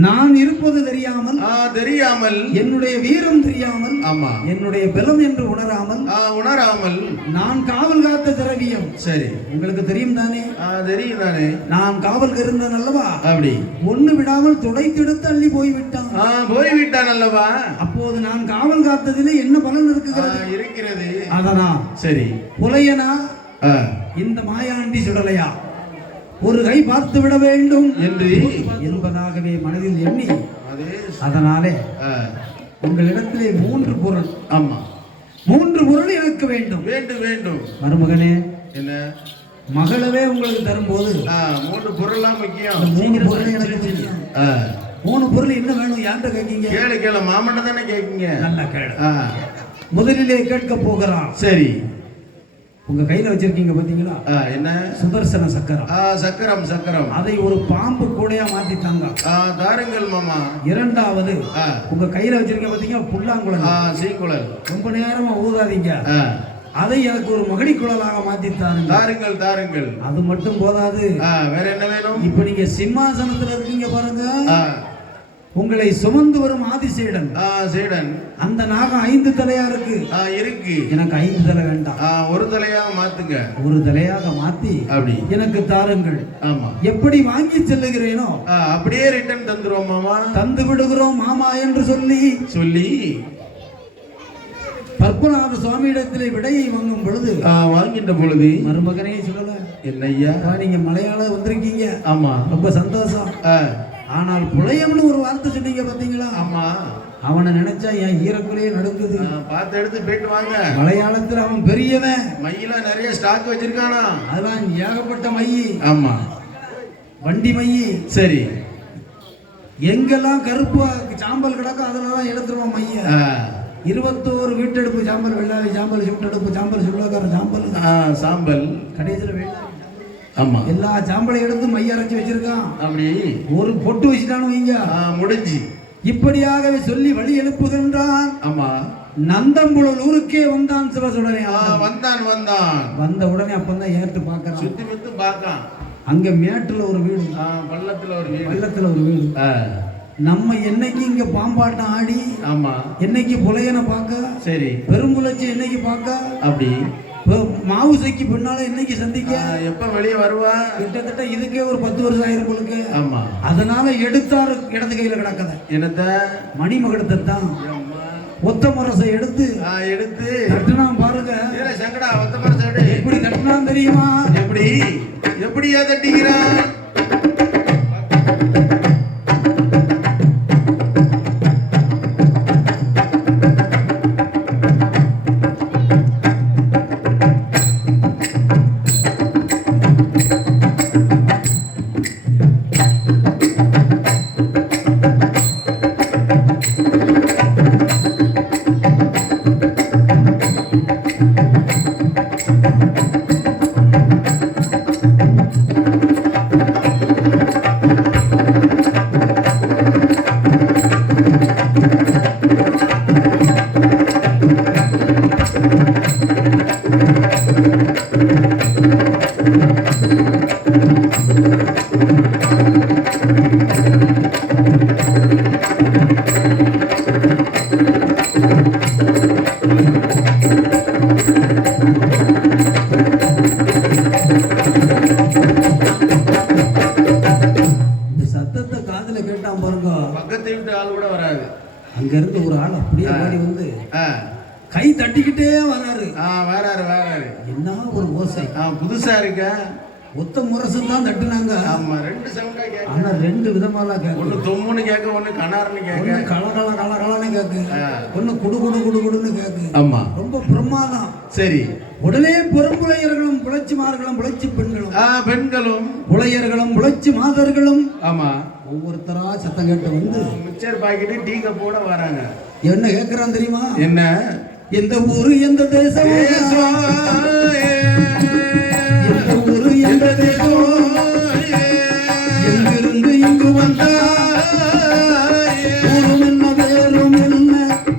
நான் இருப்பது தெரியாமல் என்னுடைய வீரம் தெரியாமல், என்னுடைய பலம் என்று உணராமல் நான் காவல் காத்த திரவியம். சரி, உங்களுக்கு தெரியும் தானே? தெரியும் தானே. நான் காவல் இருந்தேன் அல்லவா. அப்படி ஒண்ணு விடாமல் துடைத்தெடுத்து அள்ளி போய்விட்டான் அல்லவா. அப்போது நான் காவல் காத்ததிலே என்ன பலன் இருக்கிறது? அதனா சரி, புலையனா இந்த மாயாண்டி சுடலையா ஒரு கை பார்த்து விட வேண்டும் என்று என்பதாகவே மனதில் எண்ணி, அதனாலே உங்களிடத்திலே 3 பொருள். 3 பொருள் எனக்கு வேண்டும். மருமகனே, என்ன மகளவே உங்களுக்கு தரும்போது 3 பொருள்லாம் முக்கியம். 3 பொருள் எனக்கு தெரியும். 3 பொருள் என்ன வேணும்? யார்கிட்ட கேட்கீங்க? கேளு மாமன்ட்ட தானே கேட்கீங்க. நல்லா கேளு. முதலிலே கேட்க போகிறான். சரி, உங்க கையில வச்சிருக்கீங்க பாத்தீங்களா? என்ன? சுதர்சன சக்கரம். சக்கரம். அதை ஒரு பாம்பு கூடையா மாத்திட்டாங்க. தாருங்கள் மாமா. இரண்டாவது, உங்க கையில வச்சிருக்க பாத்தீங்களா புல்லாங்குழல், சீக்குழல். ரொம்ப நேரமா ஊதாதீங்க. அதை எனக்கு ஒரு மகடி குழலாக மாத்தித்தாருங்க. தாருங்கள். அது மட்டும் போதாது, வேற என்ன வேணும்? இப்ப நீங்க சிம்மாசனத்துல இருக்கீங்க பாருங்க. உங்களை சுமந்து வரும் ஆதிசேடன் அந்த நாகம் 5 தலையா இருக்கு. எனக்கு 5 தலை வேண்டாம், ஒரு தலையாக மாத்துங்க. ஒரு தலையாக மாத்தி அப்படி எனக்கு தாருங்கள். எப்படி வாங்கி செல்லுகிறேனோ அப்படியே ரிட்டர்ன் தந்துருவோம் மாமா. தந்து விடுகிறோம் மாமா என்று சொல்லி பற்பநாத சுவாமியிடத்திலே விடையை வாங்கின்ற பொழுது மருமகனே சொல்லல, என்னையா நீங்க மலையாள வந்திருக்கீங்க. ஆமா, ரொம்ப சந்தோஷம். ஆனால் புலையம்னு ஒரு வார்த்தை சொன்னீங்க பாத்தீங்களா? அவனை நினைச்சா என் ஈரக்குறையே நடுங்குது. பார்த்து எடுத்து போயிட்டு வாங்க. மலையாளத்துல அவன் பெரியவன். மையில நிறைய ஸ்டாக் வச்சிருக்கானா? அதெல்லாம் ஏகப்பட்ட மை. வண்டி மை. சரி, எங்கெல்லாம் கருப்பு சாம்பல் கிடக்கும் அதெல்லாம் எடுத்துருவான் மைய. 21 வீட்டெடுப்பு சாம்பல், வெள்ளாவி சாம்பல், சுட்டெடுப்பு சாம்பல், சுள்ளக்கார சாம்பல், கடைசியில் எல்லா சாம்பலையும் எடுத்து மைய அரைச்சி வச்சிருக்கான். அப்படி ஒரு பொட்டு வச்சுட்டானு வைங்க, முடிஞ்சு. இப்படியாகவே சொல்லி வழி எழுப்புகின்றான். நந்தம்புழல் ஊருக்கே வந்தான் சிவசுடனே. வந்தான் வந்தான். வந்த உடனே அப்பதான் ஏற்று பார்க்கறான். சுத்தி முத்து பார்க்கான். அங்க மேட்டுல ஒரு வீடு, பள்ளத்துல ஒரு வீடு, பள்ளத்துல ஒரு வீடு. நம்ம என்னைக்கு இங்க பாம்பாட்டம் ஆடி, ஆமா, என்னைக்கு புலையனை பார்க்க, சரி, பெரும்புலச்சி என்னைக்கு பார்க்க, அப்படி மாவுசைக்கு பின்னால என்னைக்கு சந்திக்க, எப்ப வெளியே வருவா, கிட்டத்தட்ட இதுக்கே ஒரு 10 வருஷம் ஆயிரம் உங்களுக்கு. ஆமா, அதனால எடுத்தாரு இடது கையில கிடக்கத என்னத்த மணிமகடத்தை தான் ஒத்த மரசை எடுத்து கட்டினா பாருங்க. சங்கடா ஒத்த மரசை எப்படி கட்டினான் தெரியுமா? எப்படியா தட்டிக்கிறான்? அங்க இருந்து ஒரு ஆள் அப்படியே ஓடி வந்து கை தட்டிக்கிட்டே வராரு. என்ன ஒரு ஓசை புதுசா இருக்க. ஒத்த முரசு தான் தட்டுனாங்க. ஆமா, 2 சவுண்டா கேக்கு. ஆனா 2 விதமாலாம் கேக்கு. ஒன்னு தொம்முன்னு கேக்கு, ஒன்னு கனார்னு கேக்கு. ஒன்னு கலகலன்னு கேக்கு, ஒன்னு குடு குடு குடு குடுன்னு கேக்கு. ஆமா, ரொம்ப பிரமாதம். சரி, உடனே பெரும்புலையர்களும் புலைச்சிமார்களும் புலைச்சி பெண்களும் புலையர்களும் புலைச்சி மாதர்களும், ஆமா, ஒவ்வொருத்தரா சத்தம் கேட்டு வந்து மிச்சர் பாக்கெட்டு டீ கப்போட வராங்க. என்ன கேக்குறான் தெரியுமா? என்ன? எந்த ஊரு எந்த தேசம், எந்த ஊரு எந்த தேசம், எங்கிருந்து இங்கு வந்தா, ஊரும் என்ன பேரும் என்ன,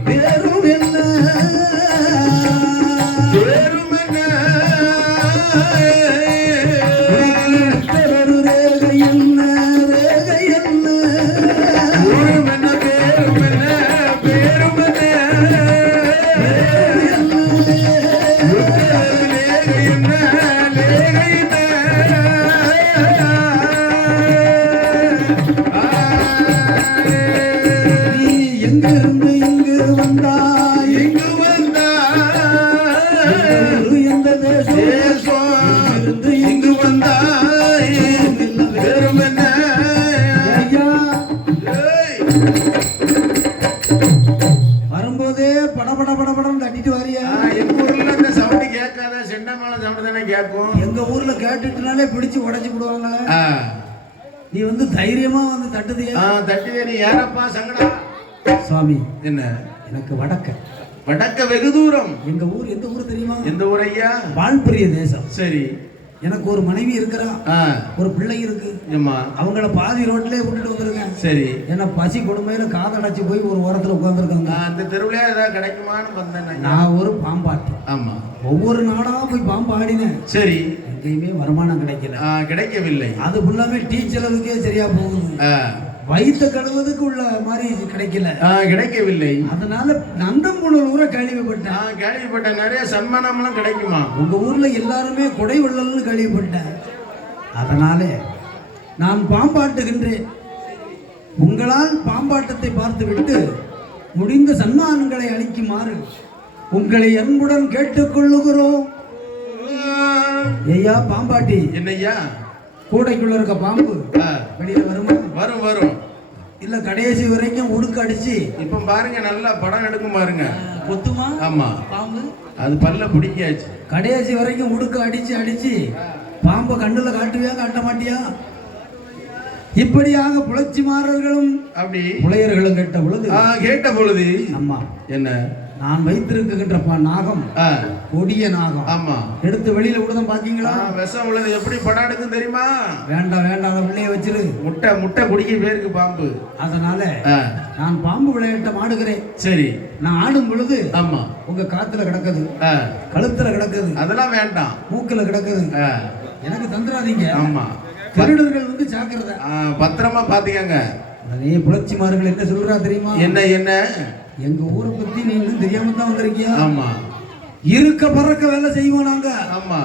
பேரும் என்ன, பேரும் என்ன, ஒரு ரேகை என்ன, ரேகை என்ன, ஊரும் என்ன, பேரும் என்ன, பேரும் என்ன, எங்கிருந்து இங்கு வந்தா, இங்கு வந்தா, எந்த தேசம், இருந்து இங்கு வந்தா, பேரும் என்ன, வரும்போதே படபட படபடம் தட்டிட்டு வாரியா? எங்க ஊர்ல இந்த சவுண்ட் கேட்காத, செண்டமான சவுண்ட் தானே கேட்கும். எங்க ஊர்ல கேட்டுட்டுனாலே பிடிச்சு உடைச்சு விடுவாங்களே. நீ வந்து தைரியமா வந்து தட்டுதியா? தட்டுதே. நீ யாரப்பா? சங்கடா சுவாமி. என்ன? எனக்கு வடக்க வெகு தூரம். எங்க ஊர் எந்த ஊர் தெரியுமா? எந்த ஊர் ஐயா? வால்புரிய தேசம். சரி, எனக்கு ஒரு மனைவி இருக்கிறா, ஒரு பிள்ளை இருக்கு. அவங்கள பாதி ரோட்லயே விட்டுட்டு வந்திருக்கேன். சரி, ஏன்னா பசி கொடுமையில காதடைச்சு போய் ஒரு ஓரத்துல உட்கார்ந்துருக்காங்க. அந்த தெருவுல ஏதாவது கிடைக்குமான்னு வந்தேன். நான் ஒரு பாம்பாட்டி. ஆமா, ஒவ்வொரு நாடா போய் பாம்பு ஆடினேன். சரி, எங்கேயுமே வருமானம் கிடைக்கவில்லை. அது ஃபுல்லாமே டீ செலவுக்கே சரியா போகுது. வயிற்ற கழுவதுக்கு உள்ள மாதிரி கிடைக்கவில்லை. அதனால நந்தம்புழல் ஊரை கேள்விப்பட்டேன். நிறைய சன்மானம்லாம் கிடைக்குமா? உங்க ஊர்ல எல்லாருமே கொடை வெள்ளல்னு கேள்விப்பட்டேன். அதனால நான் பாம்பாட்டுகின்றேன். உங்களால் பாம்பாட்டத்தை பார்த்துவிட்டு முடிந்த சன்மானங்களை அளிக்குமாறு உங்களை அன்புடன் கேட்டுக்கொள்ளுகிறோம். ஐயா பாம்பாட்டி. என்னையா? கூடைக்குள்ள இருக்க பாம்பு வெளியில வருமா? வரும். இல்ல கடைசி வரைக்கும் உடுக்க அடிச்சு, இப்ப பாருங்க, நல்லா படம் எடுக்கும் பாருங்க, கொத்துமா? ஆமா, பாம்பு அது பல்ல பிடிக்காச்சு. கடைசி வரைக்கும் உடுக்க அடிச்சு பாம்பை கண்ணுல காட்டுவியா, காட்ட மாட்டியா? இப்படியாக புலச்சிமாரர்களும் அப்படி புலையர்களும் கேட்ட பொழுது அம்மா என்ன நான் வைத்திருக்கின்ற நாகம் கொடிய நாகம். ஆமா, எடுத்து வெளியில விடுதான் பாத்தீங்களா? விஷம் உள்ளது எப்படி படம் எடுக்கும் தெரியுமா? வேண்டாம் வேண்டாம், அந்த பிள்ளைய வச்சிரு. முட்டை முட்டை குடிக்க பேருக்கு பாம்பு. அதனால நான் பாம்பு விளையாட்டம் ஆடுகிறேன். சரி, நான் ஆடும் பொழுது ஆமா உங்க காத்துல கிடக்குது, கழுத்துல கிடக்குது, அதெல்லாம் வேண்டாம், மூக்குல கிடக்குது, எனக்கு தந்துடாதீங்க. ஆமா, திருடர்கள் வந்து ஜாக்கிரதை, பத்திரமா பாத்துக்கங்க. நிறைய புரட்சிமார்கள் என்ன சொல்றா தெரியுமா? என்ன என்ன எங்க ஊரை பத்தி நீ இன்னும் தெரியாம தான் வந்திருக்கியா? ஆமா, இருக்க பறக்க வேலை செய்வோம் நாங்க. ஆமா,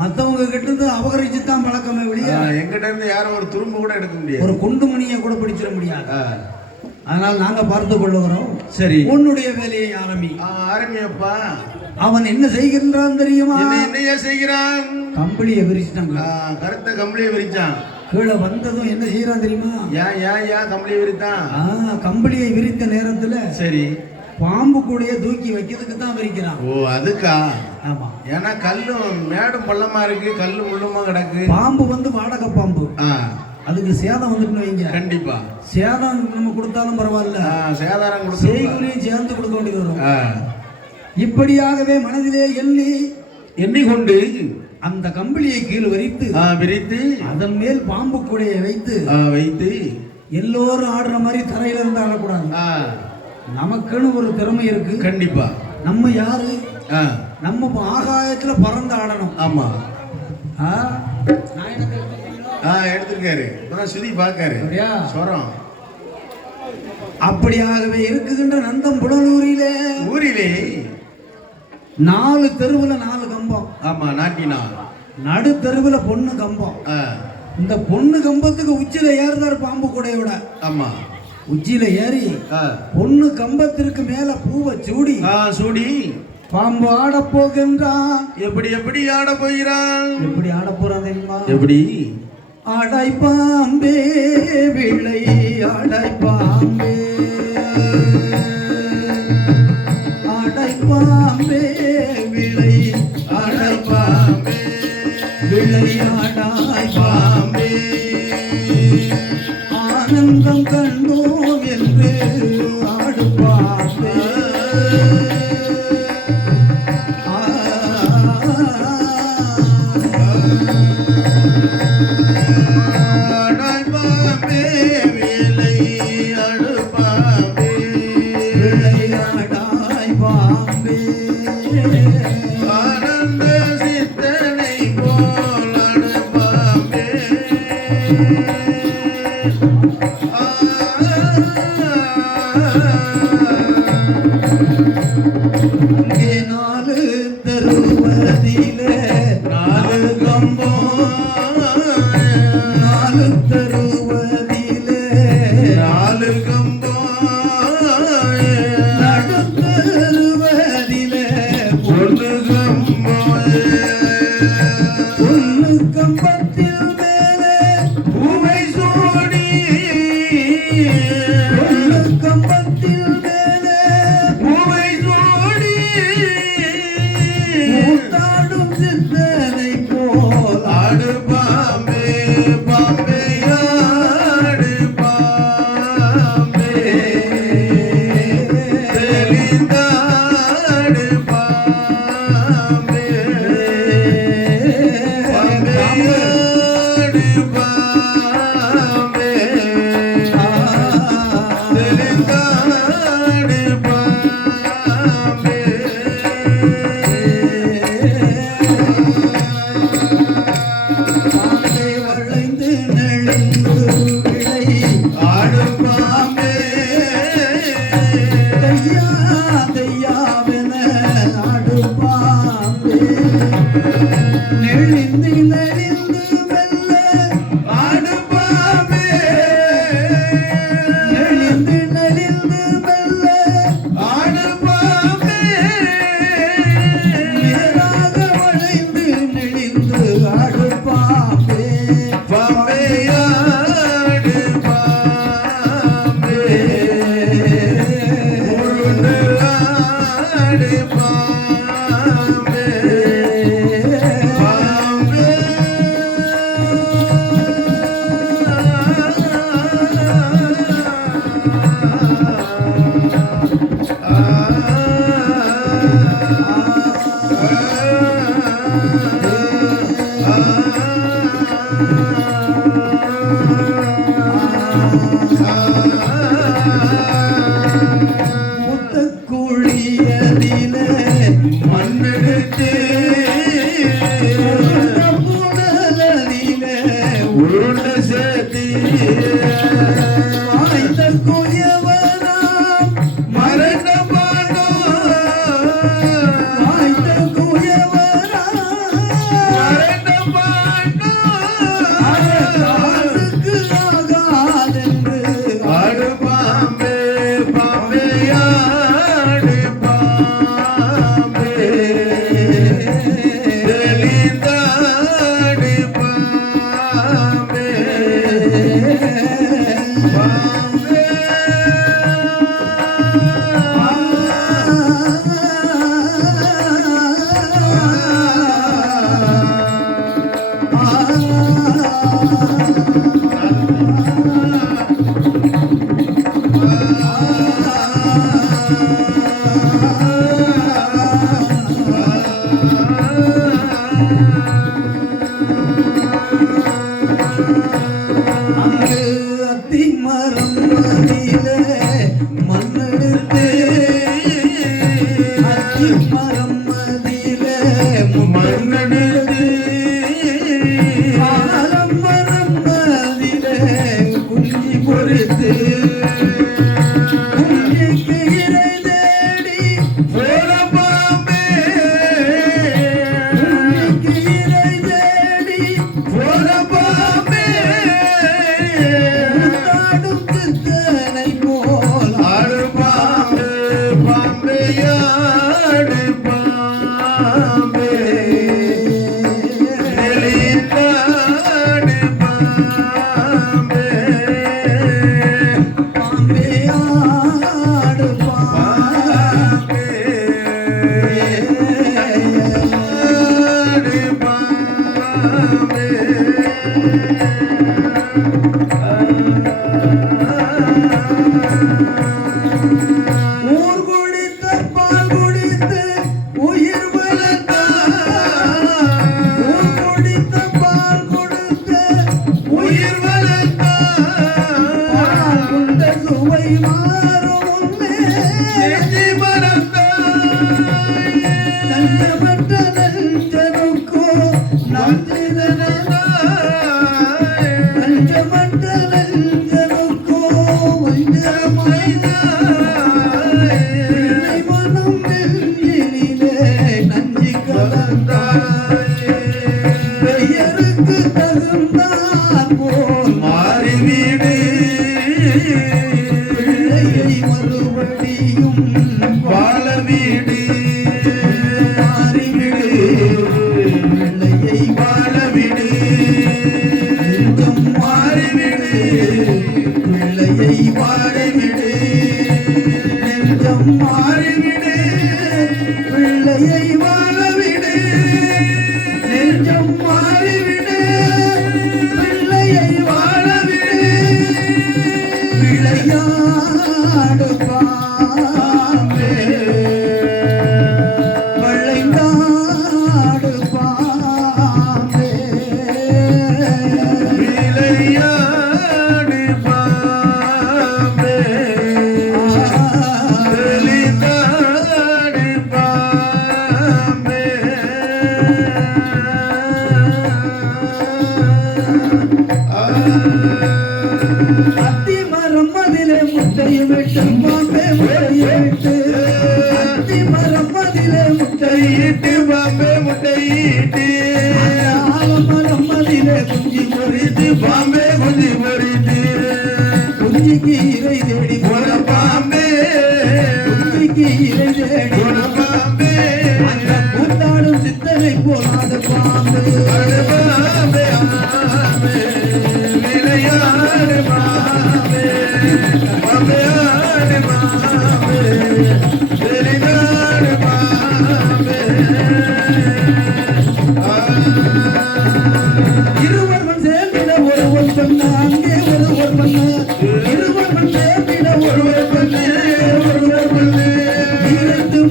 மத்தவங்க கிட்ட இருந்து அபகரிச்சு தான் பழக்கமே வெளியே. எங்கிட்ட இருந்து யாரும் ஒரு துரும்பு கூட எடுக்க முடியாது, ஒரு குண்டு மணியை கூட பிடிச்சிட முடியாது. அதனால நாங்க பார்த்து கொள்ளுகிறோம். சரி, உன்னுடைய வேலையை ஆரம்பி. ஆரம்பியப்பா. அவன் என்ன செய்கின்றான் தெரியுமா? என்னையா செய்கிறான்? கம்பளியை விரிச்சிட்டாங்க, கருத்த கம்பளியை விரிச்சான். கீழே வந்ததும் என்ன செய்யறான் தெரியுமா? ஏன் கம்பளியை விரித்தான்? கம்பளியை விரித்த நேரத்துல சரி பாம்பு கூடைய தூக்கி வைக்கிறதுக்கு தான் விரிக்கிறான். ஓ, அதுக்கா? ஆமா, ஏன்னா கல்லும் மேடும் பள்ளமா இருக்கு, கல்லு முள்ளுமா கிடக்கு. பாம்பு வந்து வாடகை பாம்பு, அதுக்கு சேதம் வந்துட்டு வைங்க. கண்டிப்பா சேதம் நம்ம கொடுத்தாலும் பரவாயில்ல, சேதாரம் செய்கூலியும் சேர்ந்து கொடுக்க வேண்டியது வரும். இப்படியாகவே மனதிலே எண்ணிக்கொண்டு அந்த கம்பளியை கீழ் விரித்து அதன் மேல் பாம்பு கூடையை வைத்து எல்லோரும் ஆடுற மாதிரி தரையில இருந்து ஆடக்கூடாது. நமக்குன்னு ஒரு திறமை இருக்கு. கண்டிப்பா நம்ம யாரு? நம்ம ஆகாயத்துல பறந்து ஆடணும். ஆமா, எடுத்திருக்காரு, சுதி பாக்காரு சொரம். அப்படியாகவே இருக்குகின்ற நந்தம் புடலூரிலே ஊரிலே 4 தெருவுல 4 கம்பம். ஆமா, நாட்டினா நடு தெருவுல பொண்ணு கம்பம். இந்த பொண்ணு கம்பத்துக்கு உச்சியில ஏறுதாரு பாம்பு கூடையோட. ஆமா, உச்சியில ஏறி பொண்ணு கம்பத்திற்கு மேல பூவை சூடி பாம்பு ஆட போகின்றான். எப்படி ஆட போகிறான்? எப்படி ஆட போறான் தெரியுமா? எப்படி? ஆடாய் பாம்பே விளை ஆடாய் பாம்பே, ஆடாய் பாம்பே விளை ஆடாய் பாம்பே, விளையாடாய் பாம்பே, ஆனந்தம் கண்டோம் என்று ஆடு பாம்பே.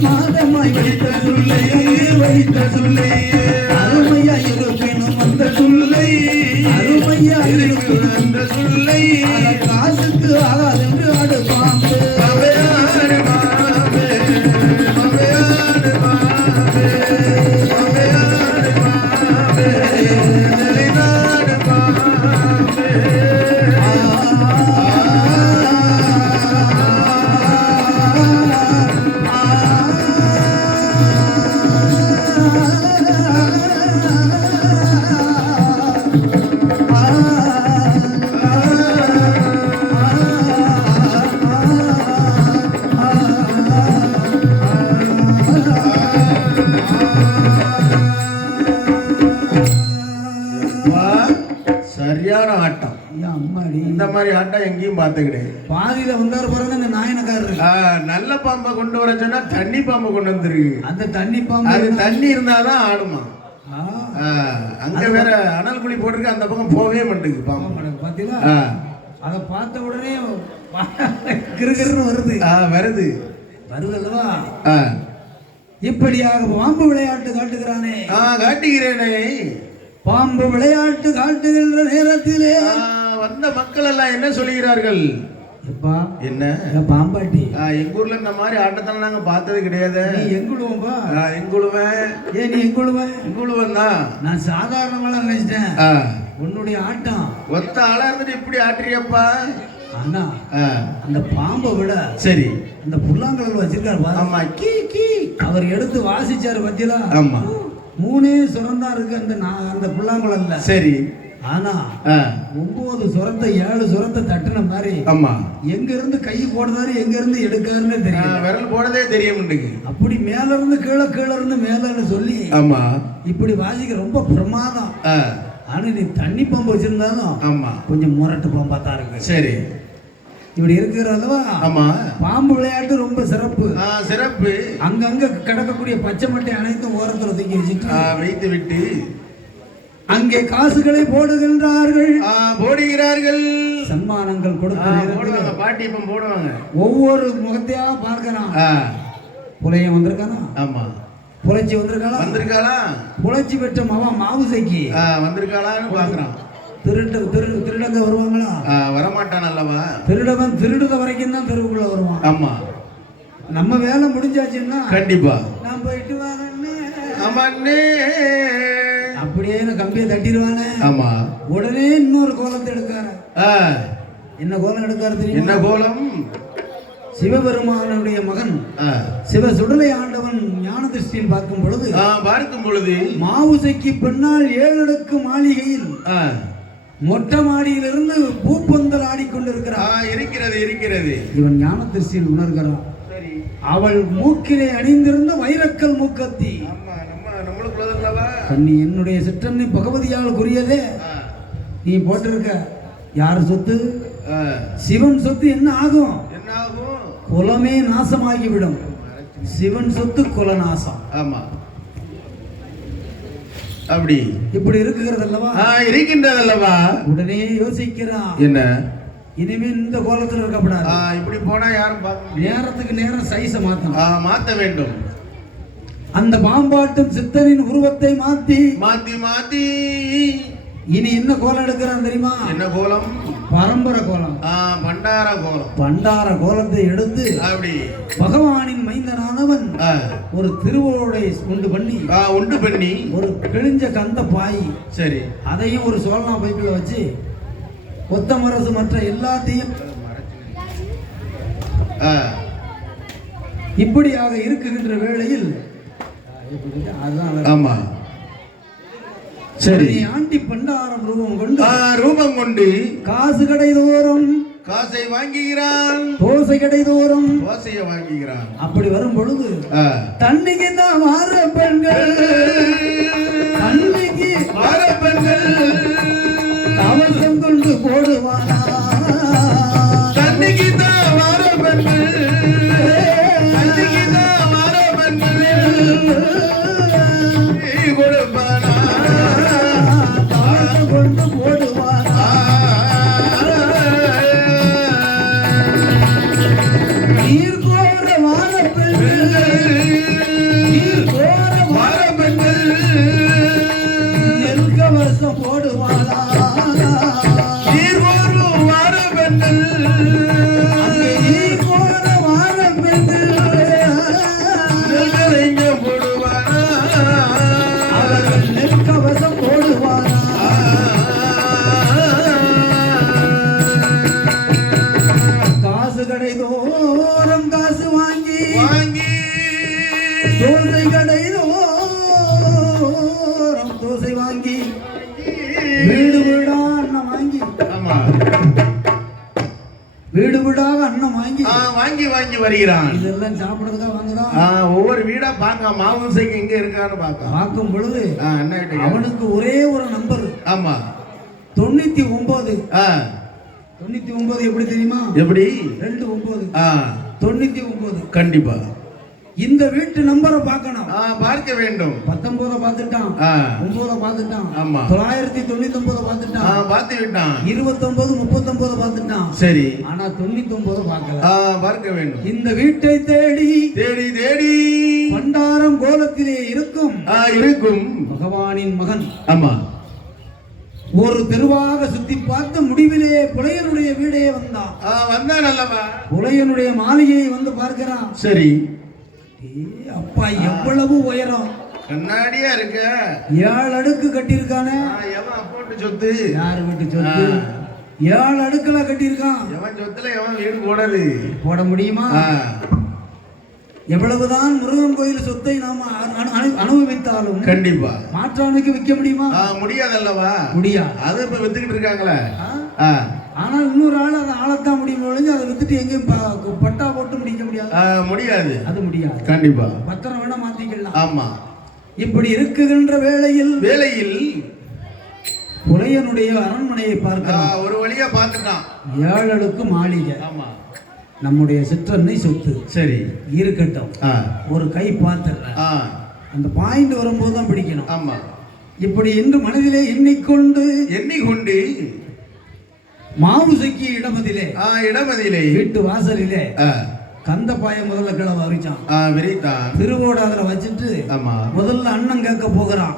மாதம் அற்புதமாய் வைத்த சொல்லை வைத்த சொல்லை அருமையா இருப்பினும் அந்த சொல்லை அருமையா இருக்கும் அந்த சொல்லை காசுக்கு ஆகாது என்று ஆடு பாம்பு அவையாடு பாம்பே அவையாடு பாம்பே அவையாடு பாம்பே நிலைநாடு பாம்பே சரியான ஆட்டம். அம்மாடி இந்த மாதிரி ஆட்டம் எங்கேயும் பார்த்து கிடையாது. பாதியில வந்தாரு பாருங்க இந்த நாயனக்காரரு. நல்ல பாம்பை கொண்டு வர சொன்னா தண்ணி பாம்பை கொண்டு வந்துருக்கு. அந்த தண்ணி பாம்பு அது தண்ணி இருந்தாதான் ஆடுமா. அங்க வேற அனல் குழி போட்டிருக்கு, அந்த பக்கம் போவே மாட்டேங்குது பாம்பு. பாத்தீங்களா? அதை பார்த்த உடனே கிருகிருன்னு வருது வருது வருது அல்லவா? இப்படியாக பாம்பு விளையாட்டு காட்டுகிறானே. காட்டுகிறேனே. பாம்பு விளையாட்டு காட்டுகின்ற நேரத்திலே வந்த மக்கள் எல்லாம் என்ன சொல்லுகிறார்கள்? என்ன பாம்பாட்டி எங்க ஊர்ல இந்த மாதிரி ஆட்டத்தை நாங்க பார்த்தது கிடையாது. எங்குழுவா? எங்குழுவன். ஏன் நீ எங்குழுவன்? எங்குழுவன் தான். நான் சாதாரணமா நினைச்சிட்டேன். உன்னுடைய ஆட்டம் ஒத்த ஆளா இருந்துட்டு இப்படி ஆட்டுறியப்பா. அண்ணா அந்த பாம்பை விட சரி அந்த புல்லாங்கல் வச்சிருக்காரு. ஆமா கீ கீ அவர் எடுத்து வாசிச்சாரு பத்தியா? ஆமா 3 சுரந்தா இருக்கு அந்த புல்லாங்குழல்ல. சரி. ஆனா 9 சுரத்தை 7 சுரத்தை தட்டுன மாதிரி. ஆமா. எங்க இருந்து கை போடுறாரு எங்க இருந்து எடுக்காருன்னு தெரியும். விரல் போடதே தெரிய மாட்டேங்குது. அப்படி மேல இருந்து கீழே கீழே இருந்து மேலன்னு சொல்லி. ஆமா. இப்படி வாசிக்க ரொம்ப பிரமாதம். ஆனா நீ தண்ணி பாம்பு வச்சிருந்தாலும் ஆமா கொஞ்சம் முரட்டு பாம்பா தான் இருக்கு. சரி. இப்படி இருக்கிறதா? ஆமா. பாம்பு விளையாட்டு ரொம்ப சிறப்பு. சிறப்பு. அங்கங்க கிடக்கக்கூடிய பச்சை மட்டை அனைத்தும் ஓரத்துல தூக்கி வச்சுட்டு வைத்து விட்டு அங்கே காசுகளை போடுகின்றார்கள். போடுகிறார்கள். சன்மானங்கள் கொடுத்து பாட்டி இப்ப போடுவாங்க. ஒவ்வொரு முகத்தையா பார்க்கிறான். புலையம் வந்திருக்கானா? ஆமா. புலைச்சி வந்திருக்காளா? புலைச்சி பெற்ற மவன் மாவுசைக்கு வந்திருக்காளான்னு பாக்குறான். திருடங்க வருவாங்களா? வரமாட்டான் அல்லவா? திருடவன் திருடுத வரைக்கும் தான் தெருவுக்குள்ள வருவான். ஆமா. நம்ம வேலை முடிஞ்சாச்சுன்னா கண்டிப்பா நான் போயிட்டு வரேன். அப்படியே கம்பியை தட்டிடுவானே. ஆமா. உடனே இன்னொரு கோலத்தை எடுக்காரு. என்ன கோலம் எடுக்காரு தெரியும்? என்ன கோலம்? சிவபெருமானுடைய மகன் சிவ சுடலை ஆண்டவன் ஞான திருஷ்டியில் பார்க்கும் பொழுது மாவுசைக்கு பின்னால் 7 அடுக்கு மாளிகையில் மொட்டை மாடியிலிருந்து பூப்பந்தல் ஆடிக்கொண்டிருக்கிறார். இருக்கிறது. இவன் ஞான திருஷ்டியில் உணர்கிறான். அவள் மூக்கிலே அணிந்திருந்த வைரக்கல் மூக்கத்தி. நீ என்னுடைய சிற்றன்னை பகவதியால் குறியதே. நீ போட்டிருக்க யார் சொத்து? சிவன் சொத்து. என்ன ஆகும்? குலமே நாசமாகிவிடும். சிவன் சொத்து குல நாசம். ஆமா. அப்படி இப்படி இருக்கிறதல்லவா? இருக்கின்றதல்லவா? உடனே யோசிக்கிறான். என்ன இனிமே இந்த கோலத்தில் இருக்கப்படாது. இப்படி போனா யாரும் நேரத்துக்கு நேரம் சைஸை மாத்த வேண்டும். அந்த பாம்பாட்டும் சித்தரின் உருவத்தை மாத்தி இனி என்ன கோலம் எடுக்கிறான் தெரியுமா? என்ன கோலம்? பரம்பரை கோலம். பண்டார கோலத்தை எடுத்து அப்படி பகவானின் மைந்தனானவன் ஒரு திருவோடை உண்டு பண்ணி ஒரு கிழிஞ்ச கந்த பாய். சரி. அதையும் ஒரு சோழனா பைக்குள்ள வச்சு கொத்தமரசு மற்ற எல்லாத்தையும் இப்படியாக இருக்குகின்ற வேளையில் ஆமா. சரி. ஆண்டி பண்டாரம் ரூபம் கொண்டு காசு கடை தோறும் காசை வாங்குகிறான். தோசை கடை தோறும் தோசையை வாங்குகிறான். அப்படி வரும் பொழுது தண்ணிக்கு தான் மாற பெண்கள் கவசம் கொண்டு போடுவானா. தண்ணிக்கு தான் மாற பெண்கள் கொண்டு போடுவானா. நீர் கோர வாழ பெண்கள் வாங்கி வாங்கி வருகிறான். இதெல்லாம் சாப்பிடுறதுக்காக வாங்குறான். ஒவ்வொரு வீடா பார்க்க மாவுசைக்கு எங்க இருக்கான்னு பார்க்கும் பொழுது அவனுக்கு ஒரே ஒரு நம்பர். ஆமா 99. 99 எப்படி தெரியுமா? எப்படி? 29. 99 கண்டிப்பா. இந்த வீட்டு நம்பரை பார்க்கணும். பார்க்க வேண்டும். 19 பார்த்துட்டான், 9 பார்த்துட்டான், 999 பார்த்துட்டான், பார்த்து விட்டான். 29 39 பார்த்துட்டான். சரி, ஆனா 99 பார்க்கல. பார்க்க வேண்டும். இந்த வீட்டை தேடி தேடி தேடி பண்டாரம் கோலத்திலே இருக்கும் பகவானின் மகன். ஆமா, ஒரு தெருவாக சுத்தி பார்த்த முடிவிலே புலையனுடைய வீடே வந்தான் அல்லவா? புலையனுடைய மாளிகையை வந்து பார்க்கிறான். சரி, அப்பா எவ்வளவு உயரம், கண்ணாடியா இருக்க, 7 அடுக்கு கட்டியிருக்கானே. போட்டு சொத்து யாரு வீட்டு சொத்து? 7 அடுக்குல கட்டியிருக்கான். எவன் சொத்துல எவன் வீடு போட முடியுமா? எவ்வளவுதான் முருகன் கோயில் சொத்தை நாம அனுபவித்தாலும் கண்டிப்பா மாற்றானுக்கு விற்க முடியுமா? முடியாதல்லவா? முடியாது. அதை இப்ப வித்துக்கிட்டு இருக்காங்களே. ஆனா இன்னொரு ஆள் அதை ஆளத்தான் முடியும் ஒழிஞ்சு அதை வித்துட்டு எங்கேயும் பட்டா போட்டு முடிக்க முடியாது. முடியாது, அது முடியாது. கண்டிப்பா பத்திரம் வேணா மாத்திக்கலாம். ஆமா, இப்படி இருக்குகின்ற வேளையில் புலையனுடைய அரண்மனையை பார்க்கலாம். ஒரு வழியா பார்த்துட்டான். 7 அடுக்கு மாளிகை. ஆமா, நம்முடைய சிற்றன்னை சொத்து. சரி, இருக்கட்டும். ஒரு கை பார்த்துறேன். அந்த பாயிண்ட் வரும்போது தான் பிடிக்கணும். ஆமா, இப்படி என்று மனதிலே எண்ணிக்கொண்டு மாவுசைக்கு இடமதிலே வீட்டு வாசலிலே கந்த பாய முதல்ல கிளம்ப விரிச்சான். திருவோட அதுல வச்சுட்டு முதல்ல அண்ணன் கேட்க போகிறான்.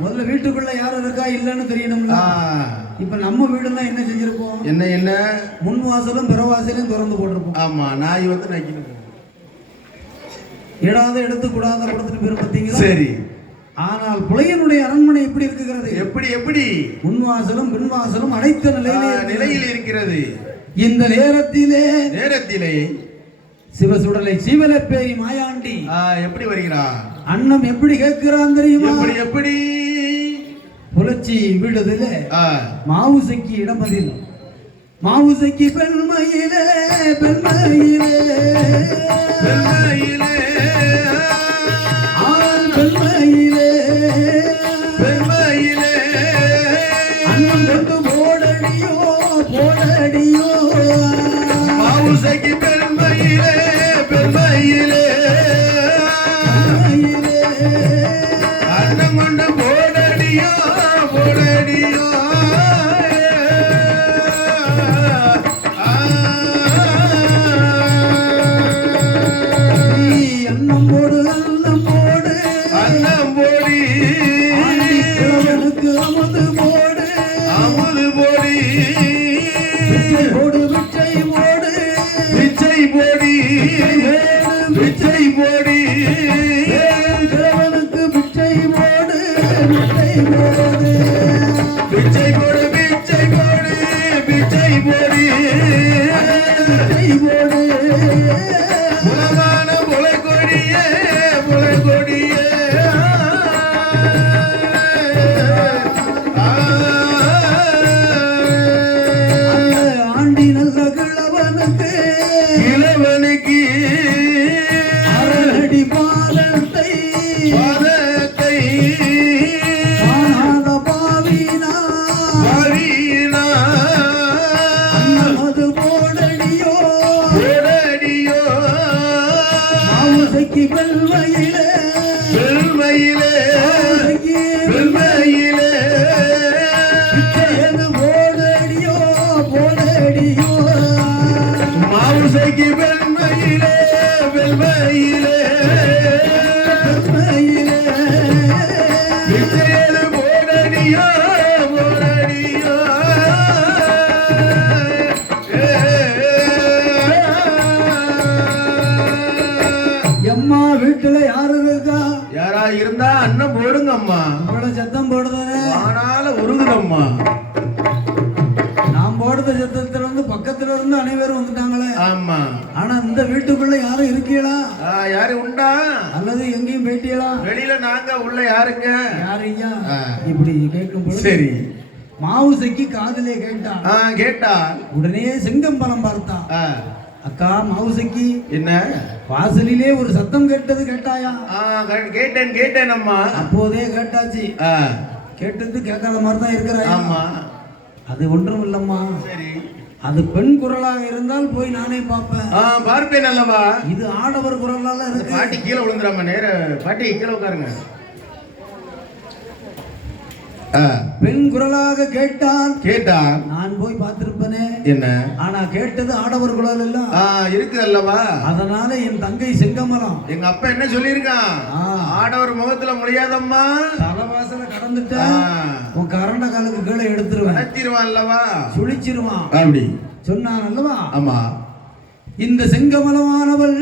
முதல்ல வீட்டுக்குள்ள யாரும் இருக்கா இல்லன்னு தெரியணும்ல. இப்ப நம்ம வீடுனா என்ன செஞ்சிருப்போம்? என்ன முன் வாசலும் பிற வாசலும் திறந்து போட்டிருப்போம். ஆமா, நாய் வந்து நக்கிட்டு இடாத எடுத்து கூடாத கொடுத்துட்டு போயிரு பார்த்தீங்களா? சரி, ஆனால் புலையனுடைய அரண்மனை எப்படி இருக்குகிறது? எப்படி முன்வாசலும் பின்வாசலும் அனைத்த நிலையில் இருக்கிறது. இந்த நேரத்திலே சிவசுடலை சீவலப்பேரி மாயாண்டி எப்படி வருகிறான்? அண்ணம் எப்படி கேட்கிறான் தெரியுமா? எப்படி புலச்சி வீடுதிலே மாவுசைக்கு இடமதில் மாவுசைக்கு பெண்மையிலே அண்ணன் கொண்டு போடடியோ மாவுசைக்கு பெண்மையிலே அண்ணன் கொண்டு போடடியோ அண்ணம் போடு அமது போடி பிச்சை போடி பிச்சை போடி தேவனுக்கு பிச்சை போடு பிச்சை போடு பிச்சை போடு பிச்சை போடி புலமான புலை கொடியே ஆண்டி நல்ல கிழவனுக்கு அரடி பாதத்தை காணாத பாவினா அன்னமது போடடியோ மாவுசைக்கு வெள்மையிலே மாவுசைக்கு வெள்மையிலே விச்சையது போடடியோ எம்மா வீட்டுல யாரு இருக்கா? யாரா இருந்தா அண்ணன் போடுங்க அம்மா. அவளோட சத்தம் போடுதானே ஆனால உருகுதம்மா. நாம் போடுற சத்தத்துல வந்து பக்கத்துல இருந்து அனைவரும் வந்துட்டாங்களே. ஆமா, ஆனா இந்த வீட்டுக்குள்ள யாரும் இருக்கீங்களா? யாரும் உண்டா? அல்லது எங்கேயும் போயிட்டீங்களா? வெளியில நாங்க உள்ள யாருங்க? யாரையா? இப்படி கேட்கும் போது சரி மாவுசைக்கு காதலே கேட்டான். உடனே செங்கம்பலம் பார்த்தான். அக்கா மவுசைக்கு என்ன வாசலிலே ஒரு சத்தம் கேட்டது கேட்டாயா? கேட்டேன் அம்மா. அப்போதே கேட்டாச்சு. கேட்டது கேட்காத மாதிரி தான் இருக்கிறாய். ஆமா. அது ஒன்றும் இல்லம்மா. சரி. அது பெண் குரலாக இருந்தால் போய் நானே பார்ப்பேன். பார்ப்பேன் அல்லவா. இது ஆடவர் குரலால இருக்கு. பாட்டி கீழே விழுந்துடாம நேர பாட்டி கீழே உட்காருங்க. பெண் குரலாக கேட்டான் நான் போய் பார்த்திருப்பேனே. என்ன ஆனா கேட்டது ஆடவர் குரல் எல்லாம் இருக்கு அல்லவா. அதனால என் தங்கை செங்கமலம் எங்க அப்பா என்ன சொல்லியிருக்கான், ஆடவர் முகத்துல முடியாதம்மா, தலைவாசல கடந்துட்ட உன் கரண்ட காலுக்கு கீழே எடுத்துருவான் அல்லவா, சுழிச்சிருவான் அப்படி சொன்னான் அல்லவா. ஆமா. இந்த செங்கமலமானவள்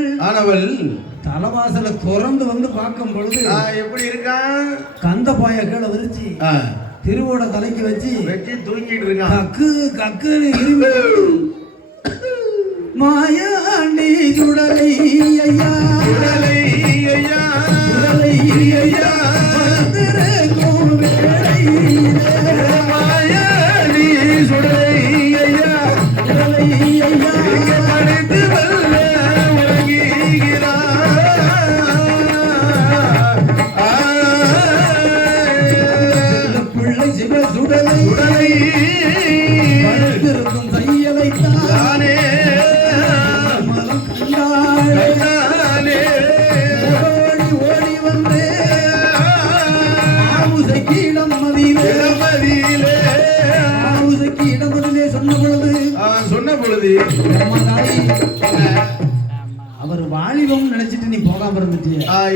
தலைவாசல திறந்து வந்து பார்க்கும் பொழுது எப்படி இருக்கான், கந்த பாய கீழே விரிச்சு திருவோட தலைக்கு வச்சு தூங்கிட்டு இருக்கான். கக்கு கக்குன்னு இரும்பு மாயாண்டி சுடலை ஐயா, சுடலை ஐயா, சுடலை ஐயா, மாயாண்டி சுடலை ஐயா, சுடலை ஐயா, படுத்து வல்ல பிள்ளை சிவ சுடலை படுத்திருக்கும் கையலை தானே ஓடி வந்து ஆவுசைக்கு இடமதிலே சொன்ன பொழுது அவர் வாலிபம் நினைச்சிட்டு நீ போகாம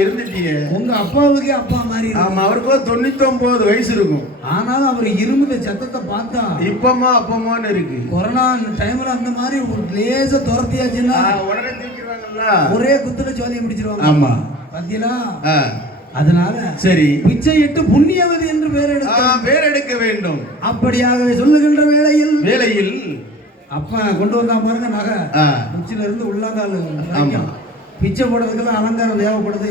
இருந்துட்டியே. உங்க அப்பாவுக்கு அப்பா மாதிரி. ஆமா, அவருக்கு 99 வயசு இருக்கும். ஆனாலும் அவர் இருமுத சத்தத்தை பார்த்தா இப்பமா அப்பமான்னு இருக்கு. கொரோனா டைம்ல அந்த மாதிரி ஒரு லேச துரத்தியாச்சுன்னா உடனே தூக்கிடுவாங்கல்ல, ஒரே குத்துல சோழியை முடிச்சிருவாங்க. ஆமா, பாத்தீங்களா. அதனால சரி பிச்சை இட்டு புண்ணியவதி என்று பேர் எடுக்க வேண்டும். அப்படியாகவே சொல்லுகின்ற வேளையில் அப்ப கொண்டு வந்தா பாருங்க நகை, உச்சில இருந்து உள்ளங்கால் பிச்சை போடுறதுக்கெல்லாம் அலங்காரம் தேவைப்படுது.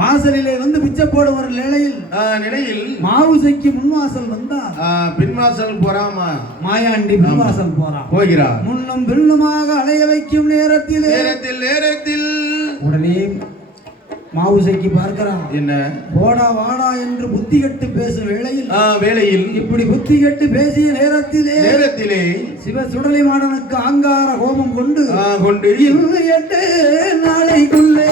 வாசலிலே வந்து பிச்சை போட ஒரு நிலையில் மாவுசைக்கு முன்வாசல் வந்தா பின்வாசல் போறாமா, மாயாண்டி பின்வாசல் போகிறார். முன்னும் பின்னுமாக அலைய வைக்கும் நேரத்தில் உடனே மாவுசைக்கு பார்க்கிறான். என்ன போடா வாடா என்று புத்தி கட்டு பேசும் வேளையில் இப்படி புத்தி கட்டு பேசிய நேரத்திலே சிவ சுடலை மாடனுக்கு ஆங்கார கோபம் கொண்டு 8 நாளைக்குள்ளே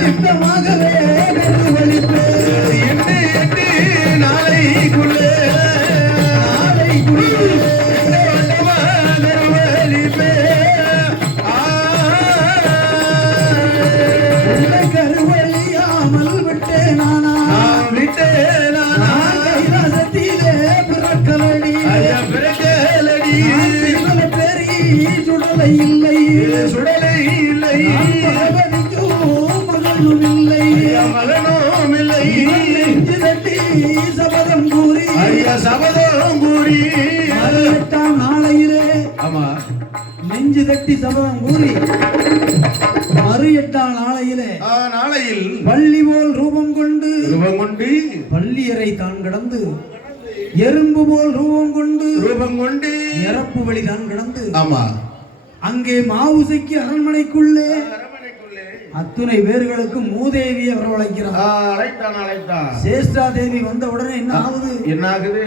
திட்டமாகவே வலிப்பே 8 நாளைக்குள்ளே கருவழியாமல் விட்டே நானா கைலாசத்திலே பிறக்கலடி பெரிய சுடலை இல்லை மகனும் இல்லை தட்டி சபதம் கூறி 8ஆம் நாளையிலே நெஞ்சு தட்டி சபதம் கூறி 8ஆம் நாளையில் பள்ளி போல் ரூபம் கொண்டு பள்ளியறை தான் கடந்து எறும்பு போல் ரூபம் கொண்டு இறப்பு வழி தான் கடந்து அங்கே மாவுசைக்கு அரண்மனைக்குள்ளே அத்துணை பேர்களுக்கு மூதேவியை வரவழைக்கிறான். சேஷ்டா தேவி வந்த உடனே என்ன ஆகுது,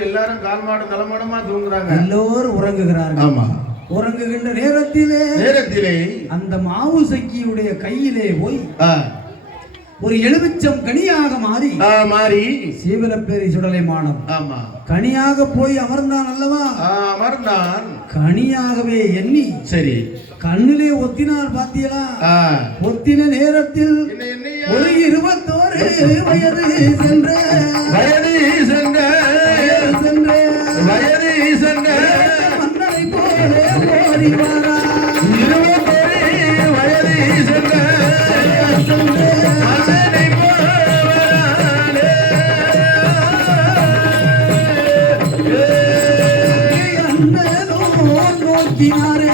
எல்லாரும் கால்மாடு தலைமாடமா தூங்குறாங்க, எல்லோரும் உறங்குகிறார்கள். உறங்குகின்ற நேரத்திலே அந்த மாவுசைக்கியுடைய கையிலே போய் ஒரு எலுமிச்சம் கனியாக மாறி சீவலப்பேரி சுடலை மாடம் கனியாக போய் அமர்ந்தான் அல்லவா. கனியாகவே எண்ணி சரி கண்ணிலே ஒத்தினார் பாத்தியலா. ஒத்தின நேரத்தில் ஒரு 21 வயது சென்ற மன்னரை போல ஓடி வாரா. 21 வயது சென்ற நோக்கினாரே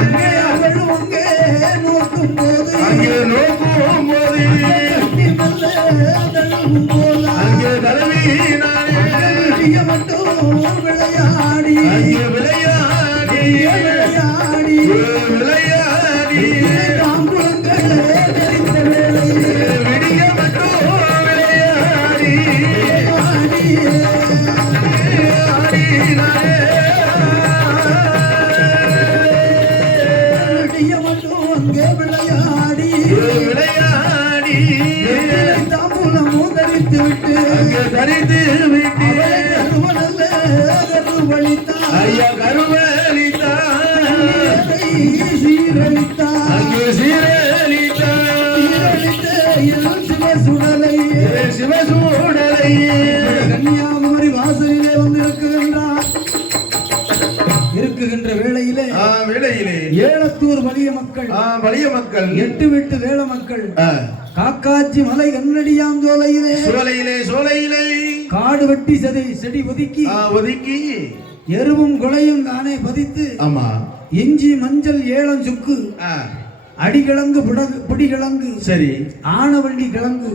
அங்கே அவள் அங்கே நோக்கும் போது விளையாடி தாங்குளங்களே தெரிந்த வேளை விடிய மட்டும் விளையாடி விடிய மட்டும் அங்கே விளையாடி விளையாடி தாம்பூலமும் தரித்து விட்டு தரித்து விட்டு கருவனல்ல கருவழித்தான் ஐயா கருவழித்தான் சீரழித்தான் அங்கே சீரழித்தான் சிவசுடலை சிவசூடலை கன்னியாகுமரி வாசலிலே வந்து இருக்குகின்ற வேளையிலே ஏலத்தூர் வலிய மக்கள் 8 வீட்டு வேள மக்கள் காக்காச்சி மலை கண்ணடியாம் சோலையிலே காடு வெட்டி செடி ஒதுக்கி எருவும் கொலையும் தானே பதித்து இஞ்சி மஞ்சள் ஏலம் சுக்கு அடிகிழங்கு பிடிகிழங்கு சரி ஆனவள்ளி கிழங்கு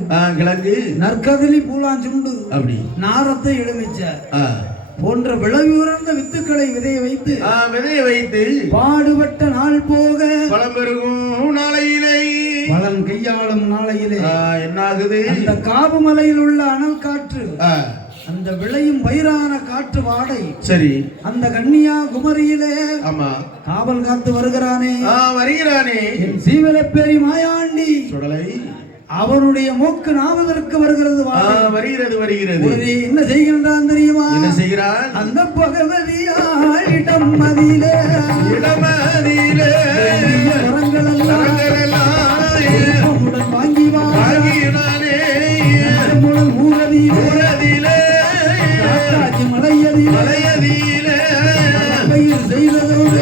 நற்கதலி பூலாஞ்சுண்டு அப்படி நாரத்தை எலுமிச்ச போன்ற விளைவுறந்த வித்துக்களை விதைய வைத்து பாடுபட்ட நாள் போக பலம் பெருகும் நாளையிலே பலன் கையாளும் நாளையிலே என்னாகுது அந்த காபுமலையில் உள்ள அனல் காற்று அந்த விளையும் பயிரான காற்று வாடை சரி அந்த கன்னியாகுமரியிலே காவல் காத்து வருகிறானே என் சீவலப்பேரி மாயாண்டி சுடலை அவனுடைய மூக்கு நாவதற்கு வருகிறது என்ன செய்கின்றான் தெரியுமா? என்ன செய்கிறான்? அந்த பகவதியாள் இடமதிலே வரங்களெல்லாம் வாங்கி வாங்கினானே ஊரதிலே மலையதிலே பயிர் செய்ததோடு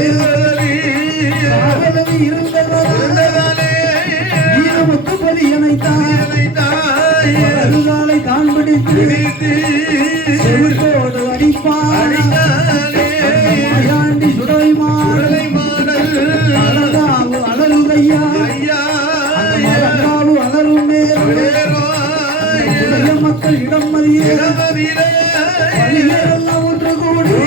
இருந்ததாலே அருகாலை தான் பிடித்து செவிட்டோடு அடிப்பாண்டி சுடலைமாடல் அலருதையா அலரும் மக்கள் இடம் மதியெல்லாம் ஒன்று கூடி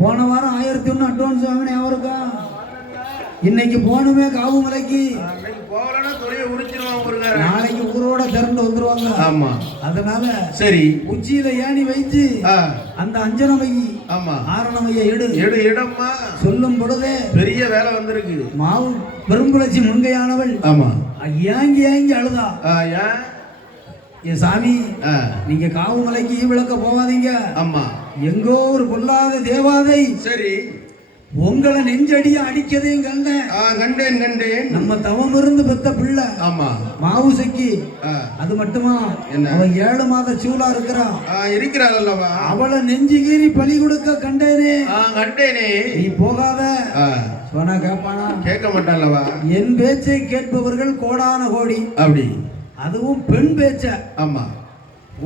போன வாரம் 1001 அட்வான்ஸ் வாங்கின அவருக்கா இன்னைக்கு போனமே காவு மலைக்கு நாளைக்கு ஊரோட திரண்டு வந்துருவாங்க. அதனால சரி உச்சியில ஏணி வைத்து அந்த அஞ்சனமை ஆமா ஆரணமைய எடு இடம்மா சொல்லும் பொழுதே பெரிய வேலை வந்திருக்கு. மாவு பெரும்புலச்சி மங்கையானவள் ஆமா ஏங்கி ஏங்கி அழுதா. ஏன் என் சாமி நீங்க காவு மலைக்கு விளக்க போவாதீங்க. ஆமா எங்கோ ஒரு பொல்லாத தேவாதை சரி உங்களை நெஞ்சடியா அடிக்கதையும் கண்டேன். கண்டேன் நம்ம தவம் இருந்து பெத்த பிள்ளை. ஆமா மாவுசைக்கு அது மட்டுமா அவ 7 மாத சூலா இருக்கிறாள் அல்லவா. அவளை நெஞ்சு கீறி பலி கொடுக்க கண்டேனே. நீ போகாத சொன்னா கேட்பானா? கேட்க மாட்டாளவா. என் பேச்சை கேட்பவர்கள் கோடான கோடி. அப்படி அதுவும் பெண் பேச்ச. ஆமா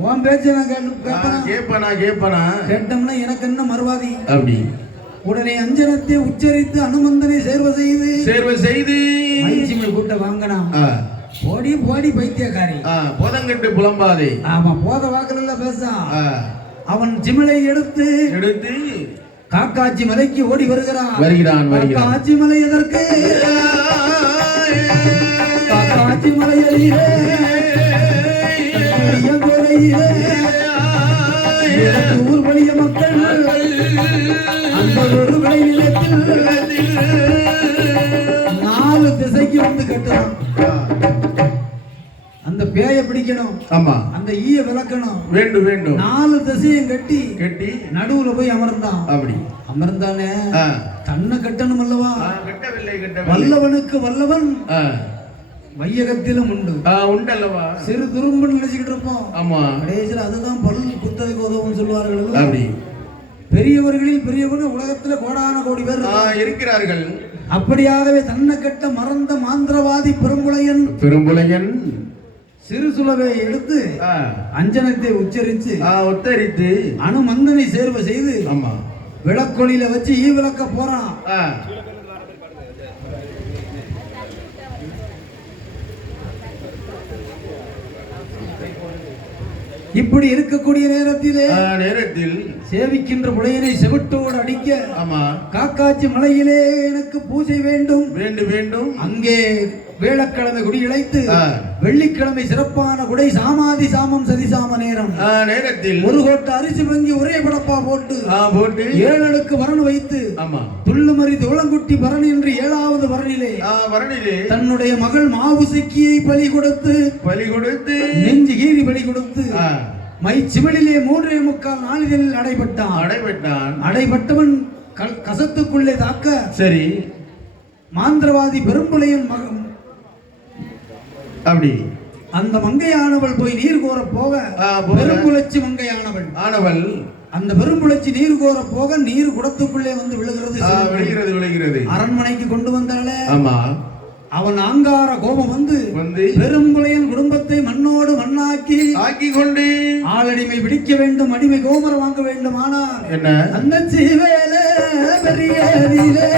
உன் பேச்ச நான் கேட்பானா கேட்டோம்னா எனக்கு என்ன மறுவாதி. அப்படி உடனே அஞ்சனத்தை உச்சரித்து அனுமந்தனை சேர்வ செய்து மைச்சிமை கூட்ட வாங்கினா. போடி போடி பைத்தியக்காரி போதங்கட்டு புலம்பாதே. ஆமா போத வாக்குல பேசான். அவன் சிமிழை எடுத்து காக்காட்சி மலைக்கு ஓடி வருகிறான். காக்காட்சி மலை எதற்கு? காக்காட்சி மலையிலே ஊர் வழிய மக்கள் அந்த ஒரு விளைநிலத்தில் 4 திசைக்கு வந்து கட்டுறான். அந்த பேய பிடிக்கணும். ஆமா அந்த ஈய விளக்கணும். வேண்டும் 4 திசையும் கட்டி நடுவுல போய் அமர்ந்தான். அப்படி அமர்ந்தானே தன்னை கட்டணும் அல்லவா. வல்லவனுக்கு வல்லவன் வையகத்திலும் உண்டு அல்லவா. சிறு துரும்பு நினைச்சுக்கிட்டு இருப்போம். ஆமா கடைசியில் அதுதான் பல் குத்தகைக்கு உதவும் சொல்வார்கள். அப்படி பெரியவர்களில் பெரியவர்கள் உலகத்துல கோடான கோடி பேர் இருக்கிறார்கள். அப்படியாகவே தன்னை கட்ட மறந்த மாந்திரவாதி பெரும்புலையன் சிறு சுலவை எடுத்து அஞ்சனத்தை உச்சரித்து அனுமந்தனை சேர்வ செய்து விளக்கொலியில வச்சு ஈ விளக்க போறான். இப்படி இருக்கக்கூடிய நேரத்தில் சேவிக்கின்ற புலையனை செவிட்டோடு அடிக்க. ஆமா காக்காட்சி மலையிலே எனக்கு பூஜை வேண்டும். அங்கே வேளக்கிழமை குடி இழைத்து வெள்ளிக்கிழமை சிறப்பான குடை சாமாதி சாமம் சதிசாம நேரத்தில் 1 கோட்டை அரிசி வங்கி ஒரே படப்பா போட்டு 7 அடுக்கு வரன் வைத்து துள்ளுமறி தோளங்குட்டி பரணி என்று 7வது வரணிலே தன்னுடைய மகள் மாவுசைக்கியை பலி கொடுத்து நெஞ்சு கீறி பலி கொடுத்து மை சிவலிலே 3.25 நாளிதழில் அடைபட்டவன் கசத்துக்குள்ளே தாக்க. சரி மாந்திரவாதி பெரும்புலையின் மகன் அப்படி அந்த மங்கையானவள் போய் நீர் கோர போக பெரும்புலச்சி மங்கையானவள் அந்த பெரும்புலச்சி நீர் கோர போக நீர் குடத்துக்குள்ளே வந்து விழுகிறது. அரண்மனைக்கு கொண்டு வந்தாலே அவன் ஆங்கார கோபம் வந்து பெரும்புலையன் குடும்பத்தை மண்ணோடு மண்ணாக்கி கொண்டு ஆளடிமை பிடிக்க வேண்டும், அடிமை கோமரம் வாங்க வேண்டும். ஆனால் என்ன அந்த சீவேலே பெரியதிலே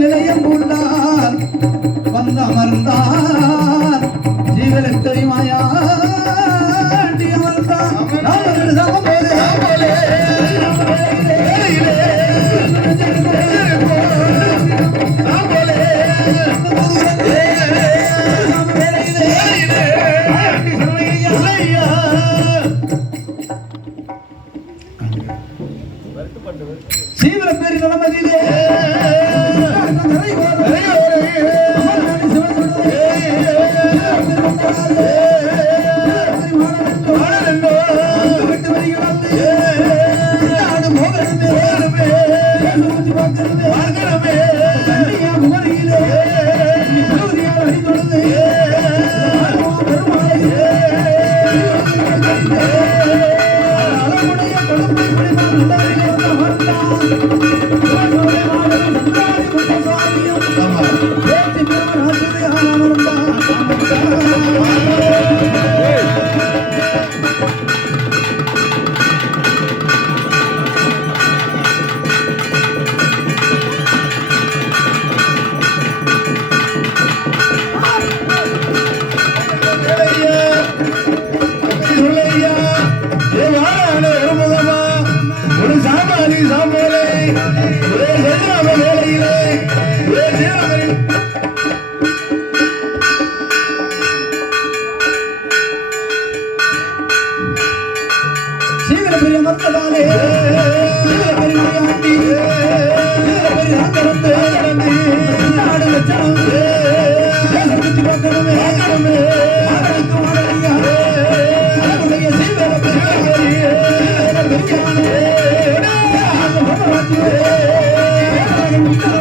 நிலையம் பூண்டான் வந்து அமர்ந்தான் ஜீவனத்தை மாயாண்டி அமர்ந்தான் சீவர பேரி நிலமதியிலே Yeah.